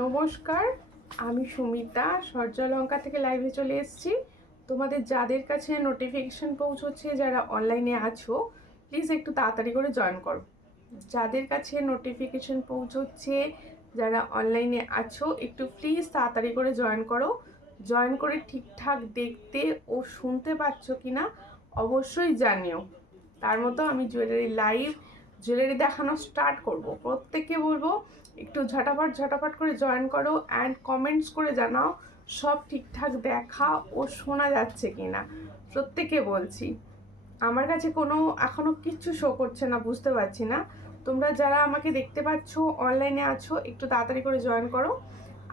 নমস্কার, আমি সুমিতা সূর্যলঙ্কা থেকে লাইভে চলে এসেছি। তোমাদের যাদের কাছে নোটিফিকেশন পৌঁছচ্ছে, যারা অনলাইনে আছো, প্লিজ একটু তাড়াতাড়ি করে জয়েন করো। যাদের কাছে নোটিফিকেশন পৌঁছচ্ছে, যারা অনলাইনে আছো, একটু প্লিজ তাড়াতাড়ি করে জয়েন করো। জয়েন করে ঠিকঠাক দেখতে ও শুনতে পাচ্ছ কিনা অবশ্যই জানিও। তার মতো আমি জুয়েলারি দেখানো স্টার্ট করব। প্রত্যেককে বলবো একটু ঝটাফট করে জয়েন করো অ্যান্ড কমেন্টস করে জানাও সব ঠিকঠাক দেখা ও শোনা যাচ্ছে কিনা। প্রত্যেকে বলছি, আমার কাছে কোনো এখনো কিচ্ছু শো করছে না, বুঝতে পারছি না। তোমরা যারা আমাকে দেখতে পাচ্ছ অনলাইনে আছো, একটু তাড়াতাড়ি করে জয়েন করো।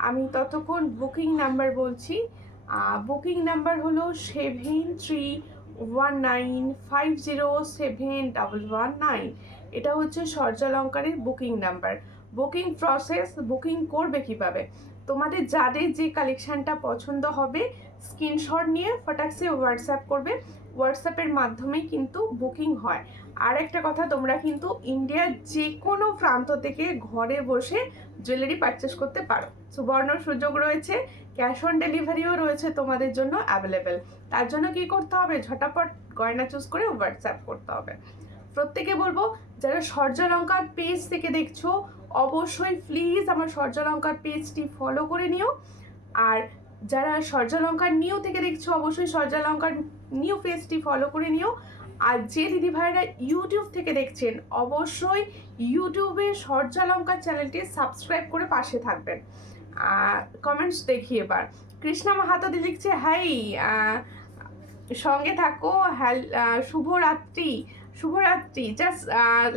আমি ততক্ষণ বুকিং নাম্বার বলছি। বুকিং নাম্বার হলো 7319507119। এটা হচ্ছে সূর্যলঙ্কারের booking number. Booking process, booking করবে কিভাবে? তোমাদের যাদের যে কালেকশানটা পছন্দ হবে স্ক্রিনশট নিয়ে ফটাকসে হোয়াটসঅ্যাপ করবে। হোয়াটসঅ্যাপের মাধ্যমেই কিন্তু বুকিং হয়। আর একটা কথা, তোমরা কিন্তু ইন্ডিয়ার যে কোনো প্রান্ত থেকে ঘরে বসে জুয়েলারি পারচেস করতে পারো। সুবর্ণ সুযোগ রয়েছে, ক্যাশ অন ডেলিভারিও রয়েছে তোমাদের জন্য অ্যাভেলেবেল। তার জন্য কি করতে হবে? ঝটাপট গয়না চুজ করে হোয়াটসঅ্যাপ করতে হবে। প্রত্যেকে বলবো, যারা সূর্যলঙ্কার পেজ থেকে দেখছো, অবশ্যই প্লিজ আমার সূর্যলঙ্কার পেজটি ফলো করে নিও। আর যারা সূর্যলঙ্কার নিউ থেকে দেখছো, অবশ্যই সূর্যলঙ্কার নিউ পেজটি ফলো করে নিও। আর যে দিদিভাইরা ইউটিউব থেকে দেখছেন, অবশ্যই ইউটিউবে সূর্যলঙ্কার চ্যানেলটি সাবস্ক্রাইব করে পাশে থাকবেন। কমেন্টস দেখি এবার। কৃষ্ণা মাহাতো দি লিখছে, হাই, সঙ্গে থাকো, শুভরাত্রি। জাস্ট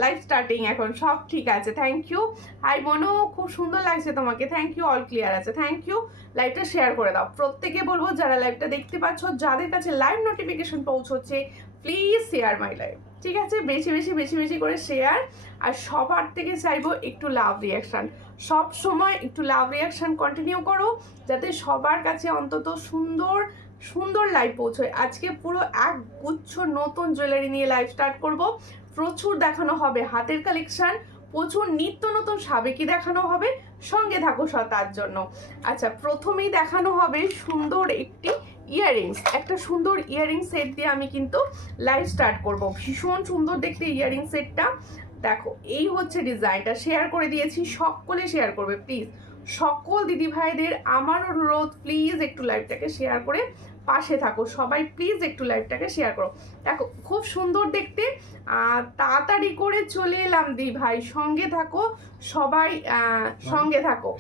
লাইভ স্টার্টিং, এখন সব ঠিক আছে, থ্যাংক ইউ। হাই মনু, খুব সুন্দর লাগছে তোমাকে, থ্যাংক ইউ, অল ক্লিয়ার আছে, থ্যাংক ইউ। লাইভটা শেয়ার করে দাও। প্রত্যেকে বলবো, যারা লাইভটা দেখতে পাচ্ছ, যাদের কাছে লাইভ নোটিফিকেশন পৌঁছচ্ছে, প্লিজ শেয়ার মাই লাইভ, ঠিক আছে? বেশি করে শেয়ার। আর সবার থেকে চাইবো একটু লাভ রিয়াকশান, সব সময় একটু লাভ রিয়াকশান কন্টিনিউ করো, যাতে সবার কাছে অন্তত সুন্দর লাইভ পৌঁছয়। আজকে পুরো এক গুচ্ছ নতুন জুয়েলারি নিয়ে লাইভ স্টার্ট করব। প্রচুর দেখানো হবে হাতের কালেকশন, প্রচুর নিত্য নতুন সাবেকি দেখানো হবে। সঙ্গে থাকো তার জন্য। আচ্ছা, প্রথমেই দেখানো হবে সুন্দর একটি ইয়াররিংস। একটা সুন্দর ইয়াররিং সেট দিয়ে আমি কিন্তু লাইভ স্টার্ট করব। ভীষণ সুন্দর দেখতে ইয়াররিং সেটটা। দেখো, এই হচ্ছে ডিজাইনটা, শেয়ার করে দিয়েছি, সকলে শেয়ার করবে প্লিজ। সকল দিদিভাইদের আমার অনুরোধ, প্লিজ একটু লাইভটাকে শেয়ার করে পাশে থাকো। সবাই প্লিজ একটু লাইভটাকে শেয়ার করো। দেখো, খুব সুন্দর দেখতে। তাড়াতাড়ি করে চলে এলাম দি ভাই, সঙ্গে থাকো সবাই, সঙ্গে থাকো।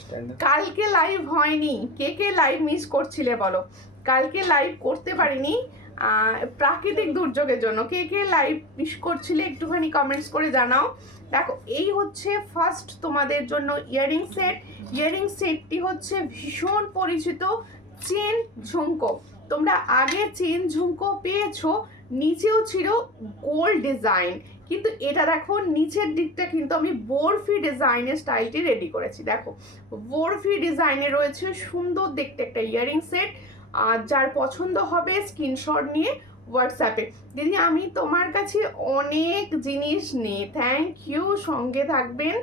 কালকে লাইভ হয়নি, কে লাইভ মিস করছিলে বলো? কালকে লাইভ করতে পারিনি প্রাকৃতিক দুর্যোগের জন্য। কে লাইভ মিস করছিলে একটুখানি কমেন্টস করে জানাও। দেখো, এই হচ্ছে ফার্স্ট তোমাদের জন্য ইয়াররিং সেট। ইয়াররিং সেটটি হচ্ছে ভীষণ পরিচিত চেন ঝুমকো। তোমরা আগে চেন ঝুমকো পেয়েছো, নিচেও ছিল গোল্ড ডিজাইন, কিন্তু এটা দেখো নিচের দিকটা কিন্তু আমি বরফি ডিজাইনের স্টাইলটি রেডি করেছি। দেখো, বরফি ডিজাইনে রয়েছে সুন্দর দেখতে একটা ইয়াররিং সেট। যার পছন্দ হবে স্ক্রিনশট নিয়ে হোয়াটসঅ্যাপে। দিদি, আমি তোমার কাছে অনেক জিনিস নিই, থ্যাংক ইউ, সঙ্গে থাকবেন।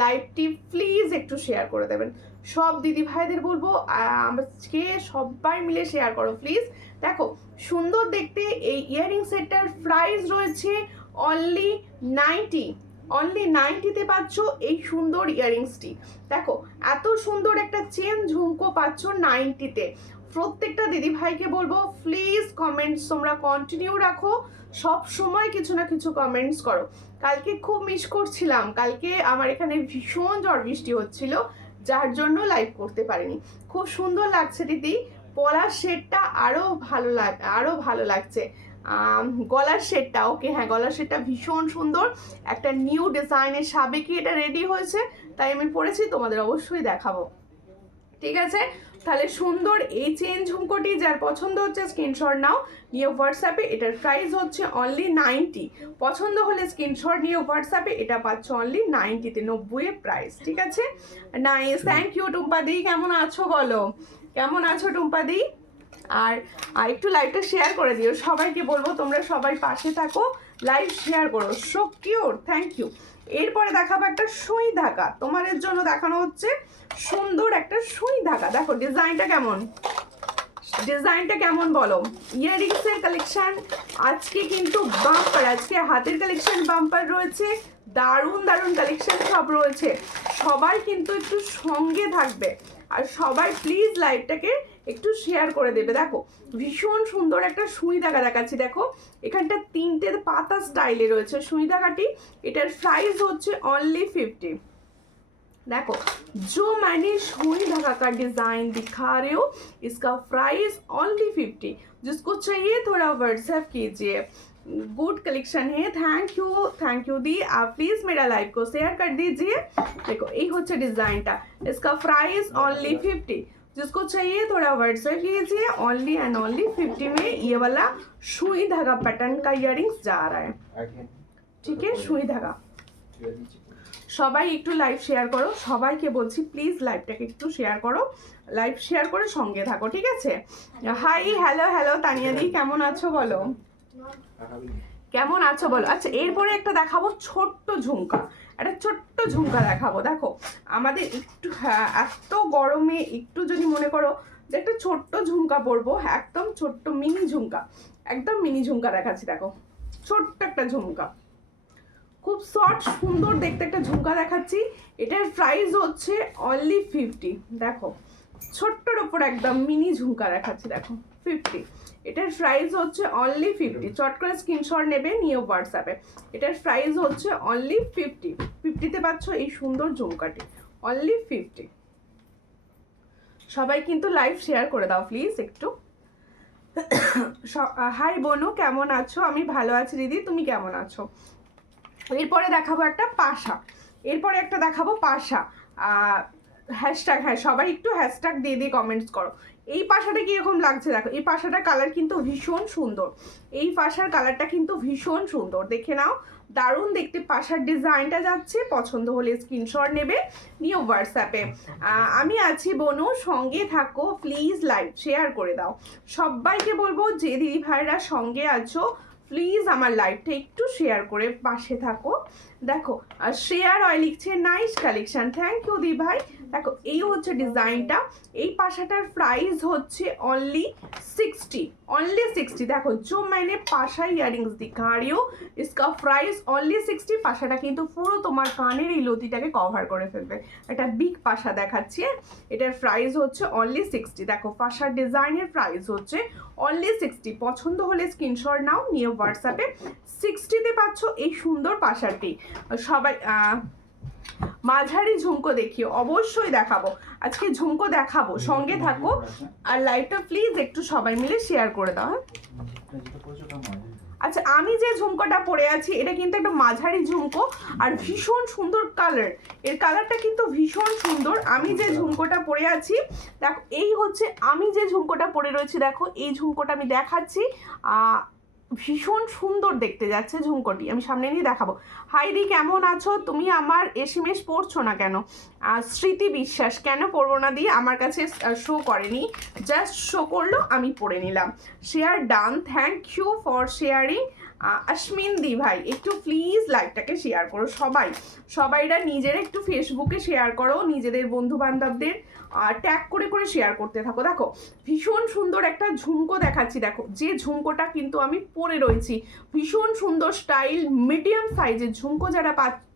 লাইভটি প্লিজ একটু শেয়ার করে দেবেন। সব দিদি ভাইদের বলবো, আজকে সবাই মিলে শেয়ার করো প্লিজ। দেখো, সুন্দর দেখতে এই ইয়াররিং সেটটার প্রাইস রয়েছে অনলি 90তে পাচ্ছ এই সুন্দর ইয়াররিংসটি। দেখো, এত সুন্দর একটা চেন ঝুমকো পাচ্ছ 90তে। প্রত্যেকটা দিদি ভাইকে বলবো, প্লিজ কমেন্টস তোমরা কন্টিনিউ রাখো, সব সময় কিছু না কিছু কমেন্টস করো। কালকে খুব মিস করছিলাম, কালকে আমার এখানে ভীষণ ঝড় বৃষ্টি হচ্ছিল, যার জন্য লাইভ করতে পারিনি। খুব সুন্দর লাগছে দিদি, পলার শেডটা আরও ভালো লাগছে। গলার শেডটা, ওকে, হ্যাঁ, গলার শেডটা ভীষণ সুন্দর, একটা নিউ ডিজাইনের সাবেকি এটা রেডি হয়েছে, তাই আমি পরেছি, তোমাদের অবশ্যই দেখাবো, ঠিক আছে? তাহলে সুন্দর এই চেন ঝুমকোটি যার পছন্দ হচ্ছে স্ক্রিনশট নাও, নিয়ে হোয়াটসঅ্যাপে। এটার প্রাইস হচ্ছে অনলি 90। পছন্দ হলে স্ক্রিনশট নিয়ে হোয়াটসঅ্যাপে, এটা পাচ্ছ অনলি 90তে, 90 প্রাইস, ঠিক আছে? Nice, thank you. টুম্পাদি, কেমন আছো বলো? কেমন আছো টুম্পাদি? আর একটু লাইভটা শেয়ার করে দিও। সবাইকে বলবো তোমরা সবাই পাশে থাকো, লাইভ শেয়ার করো, সো কিউট, থ্যাংক ইউ। এরপরে দেখাবো একটা সুই ধাগা, তোমাদের জন্য দেখানো হচ্ছে সুন্দর একটা সুই ধাগা। দেখো ডিজাইনটা কেমন, ডিজাইনটা কেমন বলো। ইয়াররিংসের কালেকশন আজকে কিন্তু বাম্পার, আজকে হাতের কালেকশন বাম্পার রয়েছে, দারুণ দারুণ কালেকশন সব রয়েছে। সবাই কিন্তু একটু সঙ্গে থাকবে আর সবাই প্লিজ লাইভটাকে একটু শেয়ার করে দেবে। দেখো ভীষণ সুন্দর একটা সুই ধাগা দেখাচ্ছি, দেখো এখানটা 3টে পাতা স্টাইলে রয়েছে সুই ধাগাটি। এটার প্রাইস হচ্ছে অনলি 50। देखो जो मैंने सुई धागा का डिज़ाइन दिखा रहे हो इसका प्राइस ओनली 50। जिसको चाहिए थोड़ा व्हाट्सएप कीजिए। गुड कलेक्शन है, थैंक यू दी। आप प्लीज़ मेरा लाइव को शेयर कर दीजिए। देखो ये होच्छे डिज़ाइनटा, इसका प्राइस ओनली 50। जिसको चाहिए थोड़ा व्हाट्सएप कीजिए। ओनली एंड ओनली 50 में ये वाला सुई धागा पैटर्न का इयररिंग्स जा रहा है, ठीक है। सुई धागा সবাই একটু লাইভ শেয়ার করো, সবাইকে বলছি প্লিজ লাইভটাকে একটু শেয়ার করো, লাইভ শেয়ার করে সঙ্গে থাকো, ঠিক আছে। হাই হ্যালো হ্যালো তানিয়া দি, কেমন আছো বলো, কেমন আছো বলো। আচ্ছা এরপরে একটা দেখাবো ছোট্ট ঝুমকা, একটা ছোট্ট ঝুমকা দেখাবো। দেখো আমাদের একটু এত গরমে একটু যদি মনে করো যে একটা ছোট্ট ঝুমকা পরবো, একদম ছোট্ট মিনি ঝুমকা, একদম মিনি ঝুমকা দেখাচ্ছি। দেখো ছোট্ট একটা ঝুমকা, খুব সফট সুন্দর দেখতে একটা ঝুমকা দেখাচ্ছি। এটার প্রাইস হচ্ছে অনলি 50। দেখো ছোট্টর ওপর একদম মিনি ঝুমকা দেখাচ্ছি, দেখো 50। এটার প্রাইস হচ্ছে অনলি 50। চট করে স্ক্রিনশট নেবে, নিয়ে হোয়াটসঅ্যাপে। এটার প্রাইস হচ্ছে অনলি 50। 50তে পাচ্ছ এই সুন্দর ঝুমকাটি, অনলি 50। সবাই কিন্তু লাইভ শেয়ার করে দাও প্লিজ একটু। হাই বনু, কেমন আছো? আমি ভালো আছি দিদি, তুমি কেমন আছো? এরপরে দেখাবো একটা পাশা, এরপরে একটা দেখাবো পাশা। হ্যাশট্যাগ, হ্যাঁ সবাই একটু হ্যাশট্যাগ দিয়ে দিয়ে কমেন্টস করো। এই পাশাটা কীরকম লাগছে দেখো, এই পাশাটার কালার কিন্তু ভীষণ সুন্দর, এই পাশার কালারটা কিন্তু ভীষণ সুন্দর, দেখে নাও দারুণ দেখতে পাশার ডিজাইনটা যাচ্ছে। পছন্দ হলে স্ক্রিনশট নেবে, নিয়ে হোয়াটসঅ্যাপে। আমি আছি বনু, সঙ্গে থাকো প্লিজ, লাইভ শেয়ার করে দাও। সবাইকে বলবো যে দিদি ভাইরা সঙ্গে আছো প্লিজ আমার লাইভটা একটু শেয়ার করে পাশে থাকো। দেখো শেয়ার অয় লিখছে নাইস কালেকশন, থ্যাংক ইউ দি ভাই। দেখো এই হচ্ছে ডিজাইনটা, এই পাশাটার প্রাইস হচ্ছে অনলি 60, অনলি 60। দেখো जो मैंने পাশা ইয়ারিংস दिखा रही हूँ इसका प्राइस অনলি 60। পাশাটা কিন্তু পুরো তোমার কানের এই লতিটাকে কভার করে ফেলবে, একটা বিগ পাশা দেখাচ্ছি। এটার প্রাইস হচ্ছে অনলি 60। দেখো পাশার ডিজাইনের প্রাইস হচ্ছে অনলি 60। পছন্দ হলে স্ক্রিনশট নাও, নিয়ে হোয়াটসঅ্যাপে। 60তে পাচ্ছ এই সুন্দর পাশাটি। সবাই মাঝারি ঝুমকো দেখিও, অবশ্যই দেখাবো আজকে ঝুমকো দেখাবো, সঙ্গে থাকো আর লাইভটা প্লিজ একটু সবাই মিলে শেয়ার করে দাও। আচ্ছা আমি যে ঝুমকোটা পরে আছি এটা কিন্তু একটা মাঝারি ঝুমকো আর ভীষণ সুন্দর কালার, এর কালারটা কিন্তু ভীষণ সুন্দর। আমি যে ঝুমকোটা পরে আছি দেখো, এই হচ্ছে আমি যে ঝুমকোটা পরে রয়েছি, দেখো এই ঝুমকোটা আমি দেখাচ্ছি, ভীষণ সুন্দর দেখতে যাচ্ছে ঝুমকোটি, আমি সামনে নিয়ে দেখাবো। হাইদি কেমন আছো? তুমি আমার এসএমএস পড়ছো না কেন? স্মৃতি বিশ্বাস, কেন পড়বো না দিয়ে, আমার কাছে শো করেনি, জাস্ট শো করলো আমি পড়ে নিলাম। Share done, thank you for sharing. Ashmin দি ভাই একটু প্লিজ লাইভটাকে শেয়ার করো, সবাইরা নিজেরা একটু ফেসবুকে শেয়ার করো, নিজেদের বন্ধু বান্ধবদের ট্যাগ করে করে শেয়ার করতে থাকো। দেখো ভীষণ সুন্দর একটা ঝুমকো দেখাচ্ছি, দেখো যে ঝুমকোটা কিন্তু আমি পরে রয়েছি, ভীষণ সুন্দর স্টাইল মিডিয়াম সাইজের ঝুমকো। যারা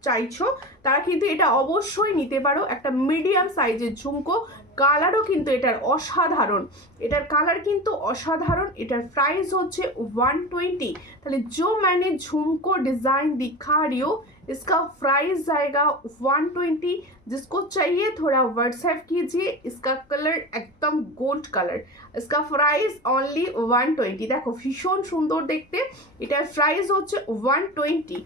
চাইছো তারা কিন্তু এটা অবশ্যই নিতে পারো, একটা মিডিয়াম সাইজের ঝুমকো। কালারও কিন্তু এটার অসাধারণ, এটার কালার কিন্তু অসাধারণ। এটার প্রাইস হচ্ছে 120। তাহলে जो मैंने झुमको डिज़ाइन दिखा रही हूँ इसका प्राइस जाएगा 120। जिसको चाहिए थोड़ा व्हाट्सएप कीजिए। इसका कलर एकदम गोल्ड कलर, इसका प्राइस ओनली 120। देखो भीषण सुंदर देखते, এটার প্রাইস হচ্ছে 120।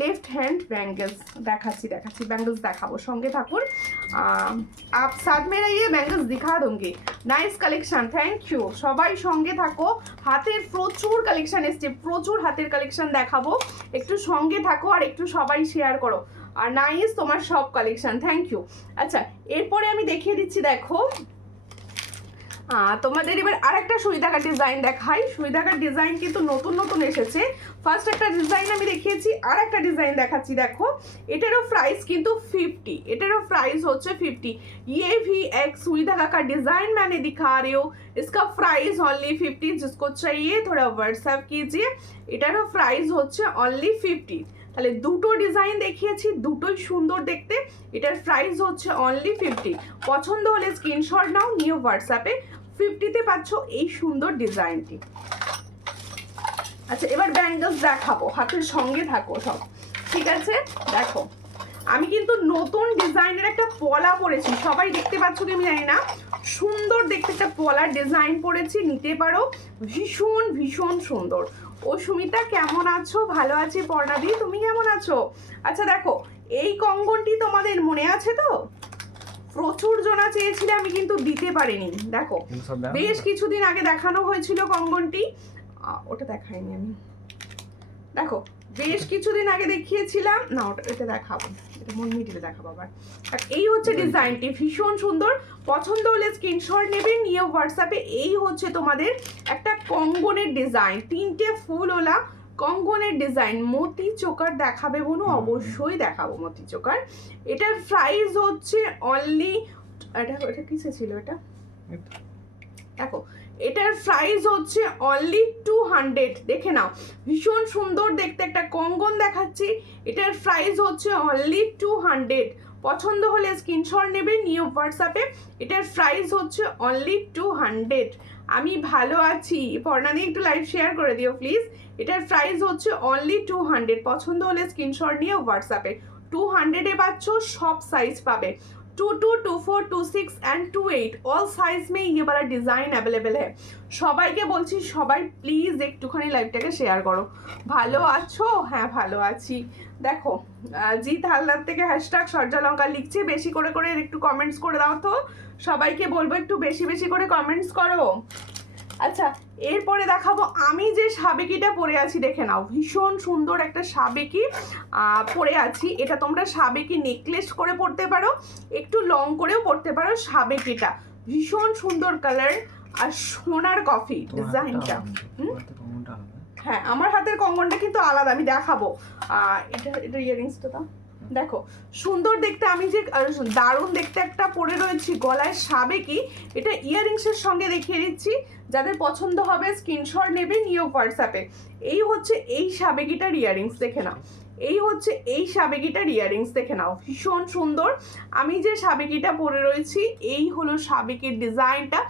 लेफ्ट हैंड बैंगल्स देखाচ্ছি बैंगल्स দেখাবো, সঙ্গে থাকুন। आप साथ में रहिए, बैंगल्स दिखा दूंगी। Nice collection, thank you. সবাই সঙ্গে থাকো, হাতের প্রচুর কালেকশন এসছে, প্রচুর হাতের কালেকশন দেখাবো, একটু সঙ্গে থাকো আর একটু সবাই শেয়ার করো। আর নাইস তোমার সব কালেকশন, থ্যাংক ইউ। আচ্ছা এরপরে আমি দেখিয়ে দিচ্ছি, দেখো তোমাদের এবার আরেকটা সুই ঢাকার ডিজাইন দেখাই। সুই ঢাকার ডিজাইন কিন্তু নতুন নতুন এসেছে। ফার্স্ট একটা ডিজাইন আমি দেখিয়েছি, আর একটা ডিজাইন দেখাচ্ছি। দেখো এটারও প্রাইস কিন্তু 50, এটারও প্রাইস হচ্ছে 50। ये भी एक सुई धागा का डिजाइन मैंने दिखा रही हूँ, इसका प्राइस ओनली 50। जिसको चाहिए थोड़ा व्हाट्सएप कीजिए। এটারও প্রাইস হচ্ছে অনলি 50। তাহলে দুটো ডিজাইন দেখিয়েছি, দুটোই সুন্দর দেখতে। এটার প্রাইস হচ্ছে অনলি 50। পছন্দ হলে স্ক্রিনশট নাও, নিউ হোয়াটসঅ্যাপে। 50-তে পাচ্ছ এই সুন্দর ডিজাইনটি। আচ্ছা এবার ব্যাঙ্গলস দেখাবো, হাতের সঙ্গে থাকো সব, ঠিক আছে? দেখো আমি কিন্তু নতুন ডিজাইনের একটা পলা পরেছি, সবাই দেখতে পাচ্ছ কি আমি জানি না। সুন্দর দেখতে একটা পলার ডিজাইন পরেছি, নিতে পারো। ভীষণ ভীষণ সুন্দর। ও সুমিতা কেমন আছো? ভালো আছি পর্ণাদি, তুমি কেমন আছো? আচ্ছা দেখো এই কঙ্গনটি তোমাদের মনে আছে তো? প্রচুর জনা চেয়েছিলে, আমি কিন্তু দিতে পারিনি। দেখো বেশ কিছুদিন আগে দেখানো হয়েছিল কঙ্গনটি, ওটা দেখাইনি আমি। দেখো বেশ কিছুদিন আগে দেখিয়েছিলাম না, ওটা এটা দেখাবো, এটা মন মিটিয়ে দেখাবো আবার। এই হচ্ছে ডিজাইনটি, ভীষণ সুন্দর। পছন্দ হলে স্ক্রিনশট নেবে, নিয়ে হোয়াটসঅ্যাপে। এই হচ্ছে তোমাদের একটা কঙ্গনের ডিজাইন, 3টে ফুলওয়ালা কঙ্গনের ডিজাইন। মতি চোকার দেখাবে বনু? অবশ্যই দেখাবো মতি চোকার। এটার প্রাইস হচ্ছে অনলি, এটা কিসে ছিল এটা দেখো, এটার প্রাইস হচ্ছে অনলি 200। দেখে নাও ভীষণ সুন্দর দেখতে একটা কঙ্গন দেখাচ্ছি। এটার প্রাইস হচ্ছে অনলি 200। পছন্দ হলে স্ক্রিনশট নেবে, নিউ হোয়াটসঅ্যাপে। এটার প্রাইস হচ্ছে অনলি 200। আমি ভালো আছি পর্ণাদি, একটু লাইভ শেয়ার করে দিও প্লিজ। এটার প্রাইস হচ্ছে অনলি 200। পছন্দ হলে স্ক্রিনশট নিয়ে হোয়াটসঅ্যাপে। 200-এ পাচ্ছ, সব সাইজ পাবে। 22, 24, 26 एंड 28 ऑल साइज में ये वाला डिजाइन अवेलेबल है। সবাইকে বলছি সবাই প্লিজ একটুখানি লাইভটাকে শেয়ার করো। ভালো আছো? হ্যাঁ ভালো আছি। দেখো জিৎ হালদার থেকে হ্যাশট্যাগ সরজা লঙ্কা লিখছি, বেশি করে করে একটু কমেন্টস করে দাও তো। সবাইকে বলবো একটু বেশি বেশি করে কমেন্টস করো। আচ্ছা এরপরে দেখাবো আমি যে সাবেকিটা পরে আছি, দেখে নাও ভীষণ সুন্দর একটা সাবেকি পরে আছি। এটা তোমরা সাবেকি নেকলেস করে পরতে পারো, একটু লং করেও পরতে পারো। সাবেকিটা ভীষণ সুন্দর কালার আর সোনার কফি ডিজাইনটা। হ্যাঁ আমার হাতের কঙ্গনটা কিন্তু আলাদা, আমি দেখাবো। এটা ইয়ারিংসটা দাও। দেখো সুন্দর দেখতে, আমি যে দারুণ দেখতে একটা পরে রয়েছি গলায় সাবেকি। এটা ইয়ারিংসের সঙ্গে দেখিয়ে দিচ্ছি, যাদের পছন্দ হবে স্ক্রিনশট নেবে, নিয়ে হোয়াটসঅ্যাপে। এই হচ্ছে এই সাবেকিটার ইয়ারিংস, দেখে নাও। এই হচ্ছে এই সাবেকিটার ইয়ারিংস, দেখে নাও ভীষণ সুন্দর। আমি যে সাবেকিটা পরে রয়েছি এই হলো সাবেকির ডিজাইনটা।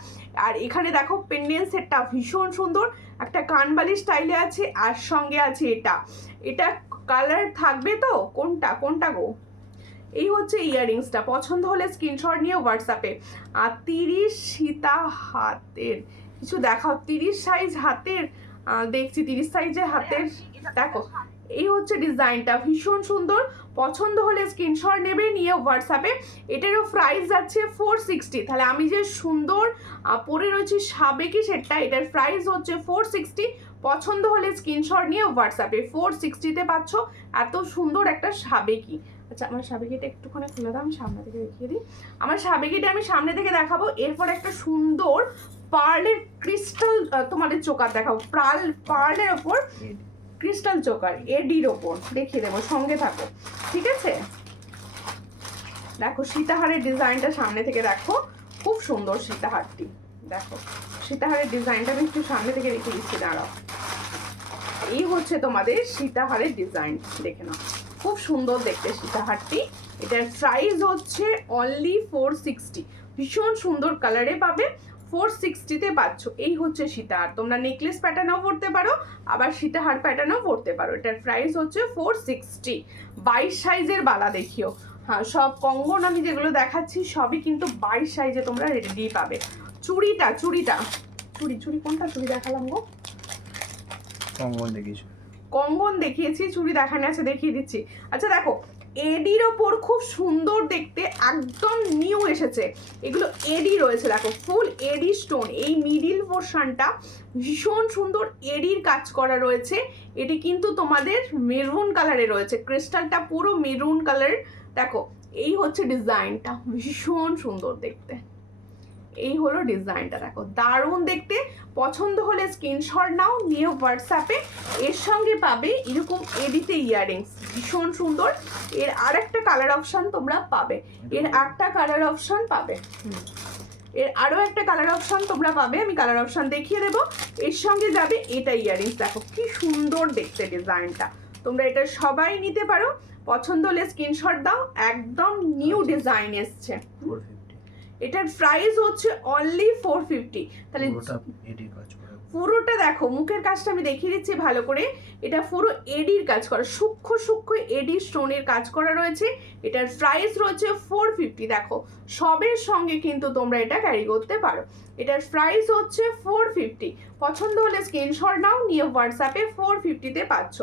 আর এখানে দেখো পেন্ডেন্ট সেটটা ভীষণ সুন্দর, একটা কানবালি স্টাইলে আছে, আর সঙ্গে আছে এটা। এটা কালার থাকবে তো? কোনটা কোনটা গো? এই হচ্ছে ইয়ারিংসটা। পছন্দ হলে স্ক্রিনশট নিয়ে হোয়াটসঅ্যাপে। আর 30 সীতা হাতের কিছু দেখাও, 30 সাইজ হাতের দেখছি, 30 সাইজের হাতের। দেখো এই হচ্ছে ডিজাইনটা, ভীষণ সুন্দর। পছন্দ হলে স্ক্রিনশট নেবে, নিয়ে হোয়াটসঅ্যাপে। এটারও প্রাইস যাচ্ছে 460। তাহলে আমি যে সুন্দর পরে রয়েছি সাবেকি সেটটা, এটার প্রাইস হচ্ছে 460। পছন্দ হলে স্ক্রিনশট নিয়ে হোয়াটসঅ্যাপে। 460-তে পাচ্ছ এত সুন্দর একটা সাবেকি। আচ্ছা আমার সাবেকিটা একটুখানি খুলে দাও, আমি সামনে থেকে দেখিয়ে দিই। আমার সাবেকিটা আমি সামনে থেকে দেখাবো। এরপর একটা সুন্দর পার্লের ক্রিস্টাল তোমাদের চোকার দেখাবো। পার্লের ওপর ক্রিস্টাল চোকার এডির ওপর দেখিয়ে দেবো, সঙ্গে থাকো, ঠিক আছে? দেখো সীতাহারের ডিজাইনটা সামনে থেকে দেখো, খুব সুন্দর সীতাহারটি। দেখো সীতাহারের ডিজাইনটা আমি একটু সামনে থেকে রেখে দিচ্ছি, দাঁড়াও। এই হচ্ছে তোমাদের সীতাহারের ডিজাইন, দেখে নাও খুব সুন্দর দেখতে সীতাহারটি। এটার প্রাইস হচ্ছে অনলি 460। ভীষণ সুন্দর কালারে পাবে, 460-তে পাচ্ছ। এই হচ্ছে সীতাহার, তোমরা নেকলেস প্যাটার্নও পরতে পারো, আবার সীতাহার প্যাটার্নও পরতে পারো। এটার প্রাইস হচ্ছে 460। 22 সাইজের বালা দেখিও। হ্যাঁ সব কঙ্গন আমি যেগুলো দেখাচ্ছি সবই কিন্তু 22 সাইজে তোমরা রেডি পাবে। চুড়িটা চুড়ি কোনটা চুড়ি দেখালাম গো? কঙ্গন দেখিয়েছি, চুড়ি দেখানো আছে, দেখিয়ে দিচ্ছি। আচ্ছা দেখো এডির ওপর খুব সুন্দর দেখতে, একদম নিউ এসেছে এগুলো। এডি রয়েছে দেখো, ফুল এডি স্টোন। এই মিডিল পোর্শনটা ভীষণ সুন্দর এডির কাজ করা রয়েছে। এটি কিন্তু তোমাদের মেরুন কালারে রয়েছে, ক্রিস্টালটা পুরো মেরুন কালার। দেখো এই হচ্ছে ডিজাইনটা, ভীষণ সুন্দর দেখতে। এই হলো ডিজাইনটা, দেখো দারুণ দেখতে। পছন্দ হলে স্ক্রিনশট নাও, নিয়ে হোয়াটসঅ্যাপে। এর সঙ্গে পাবে এরকম এডিতে ইয়াররিংস, ভীষণ সুন্দর। এর আর একটা কালার অপশন তোমরা পাবে, এর একটা কালার অপশন পাবে, এর আরও একটা কালার অপশন তোমরা পাবে, আমি কালার অপশন দেখিয়ে দেবো। এর সঙ্গে যাবে এটা ইয়াররিংস, দেখো কি সুন্দর দেখতে ডিজাইনটা। তোমরা এটা সবাই নিতে পারো, পছন্দ হলে স্ক্রিনশট দাও। একদম নিউ ডিজাইন এসছে। এটার প্রাইস হচ্ছে অনলি 450। তাহলে পুরোটা দেখো, মুখের কাজটা আমি দেখিয়ে দিচ্ছি ভালো করে। এটা পুরো এডির কাজ করা, সূক্ষ্ম সূক্ষ্ম এডি স্টোনের কাজ করা রয়েছে। এটার প্রাইস রয়েছে 450। দেখো সবের সঙ্গে কিন্তু তোমরা এটা ক্যারি করতে পারো। এটার প্রাইস হচ্ছে 450। পছন্দ হলে স্ক্রিনশট নাও, নিয়ে হোয়াটসঅ্যাপে 450-তে পাচ্ছ।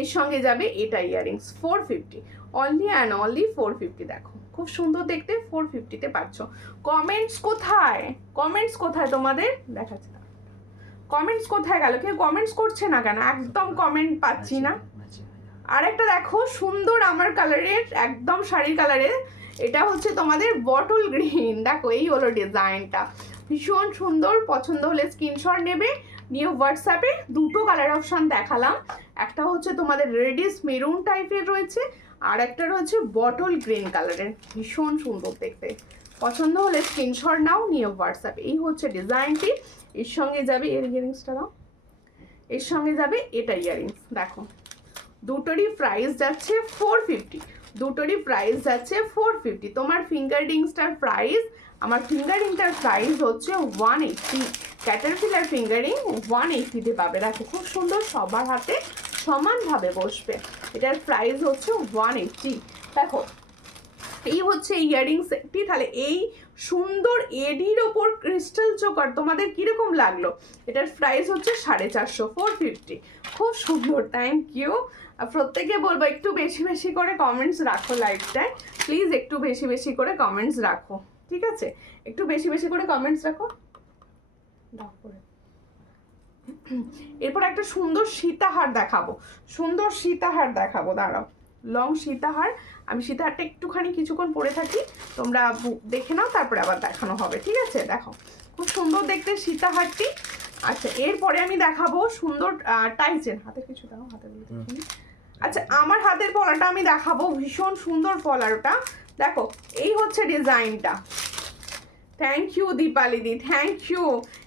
এর সঙ্গে যাবে এটা ইয়াররিংস 450, অনলি অ্যান্ড অনলি 450। দেখো খুব সুন্দর দেখতে, 450-তে পাচ্ছ। কমেন্টস কোথায়, কমেন্টস কোথায় তোমাদের দেখাচ্ছে, কমেন্টস কোথায় গেল? কেউ কমেন্টস করছে না কেন? একদম কমেন্ট পাচ্ছি না। আর একটা দেখো সুন্দর আমার কালারের, একদম শাড়ির কালারের, এটা হচ্ছে তোমাদের বটল গ্রিন। দেখো এই হলো ডিজাইনটা, ভীষণ সুন্দর। পছন্দ হলে স্ক্রিনশট নেবে, নিয়ে হোয়াটসঅ্যাপে। দুটো কালার অপশন দেখালাম, একটা হচ্ছে তোমাদের রেডিশ মেরুন টাইপের রয়েছে, আর একটা রয়েছে বটল গ্রিন কালারের, ভীষণ সুন্দর দেখতে। পছন্দ হলে স্ক্রিনশট নাও, নিয়ে হোয়াটসঅ্যাপে। এই হচ্ছে ডিজাইনটি। এর সঙ্গে যাবে এর ইয়ারিংসটা দাও, এর সঙ্গে যাবে এটা ইয়ারিংস। দেখো দুটোরই প্রাইস যাচ্ছে 450, দুটোরই প্রাইস যাচ্ছে 450। তোমার ফিঙ্গার রিংসটার প্রাইস, আমার ফিঙ্গার রিংটার প্রাইস হচ্ছে 180। ক্যাটারপিলার ফিঙ্গারিং 180-তে পাবে। দেখো খুব সুন্দর, সবার হাতে সমানভাবে বসবে। এটার প্রাইস হচ্ছে 180। দেখো এই হচ্ছে ইয়াররিংসটি। তাহলে এই সুন্দর এডির ওপর ক্রিস্টাল চোকার তোমাদের কিরকম লাগলো? এটার প্রাইস হচ্ছে 450, 450। খুব সুন্দর, থ্যাংক ইউ। প্রত্যেকে বলবো একটু বেশি বেশি করে কমেন্টস রাখো লাইভটায়, প্লিজ একটু বেশি বেশি করে কমেন্টস রাখো, ঠিক আছে? একটু বেশি বেশি করে কমেন্টস রাখো। এরপর একটা সুন্দর সীতাহার দেখাবো, সুন্দর সীতাহার দেখাবো, দাঁড়াও। লং সীতাহার, আমি সীতাহারটা একটুখানি কিছুক্ষণ পরে থাকি, তোমরা দেখে নাও, তারপরে আবার দেখানো হবে, ঠিক আছে? দেখো খুব সুন্দর দেখতে সীতাহারটি। আচ্ছা এরপরে আমি দেখাবো সুন্দর টাইচেন। হাতে কিছু দাও, হাতে। আচ্ছা আমার হাতের পলাটা আমি দেখাবো, ভীষণ সুন্দর পলাটা। দেখো এই হচ্ছে ডিজাইনটা। Thank you Dipali di, thank you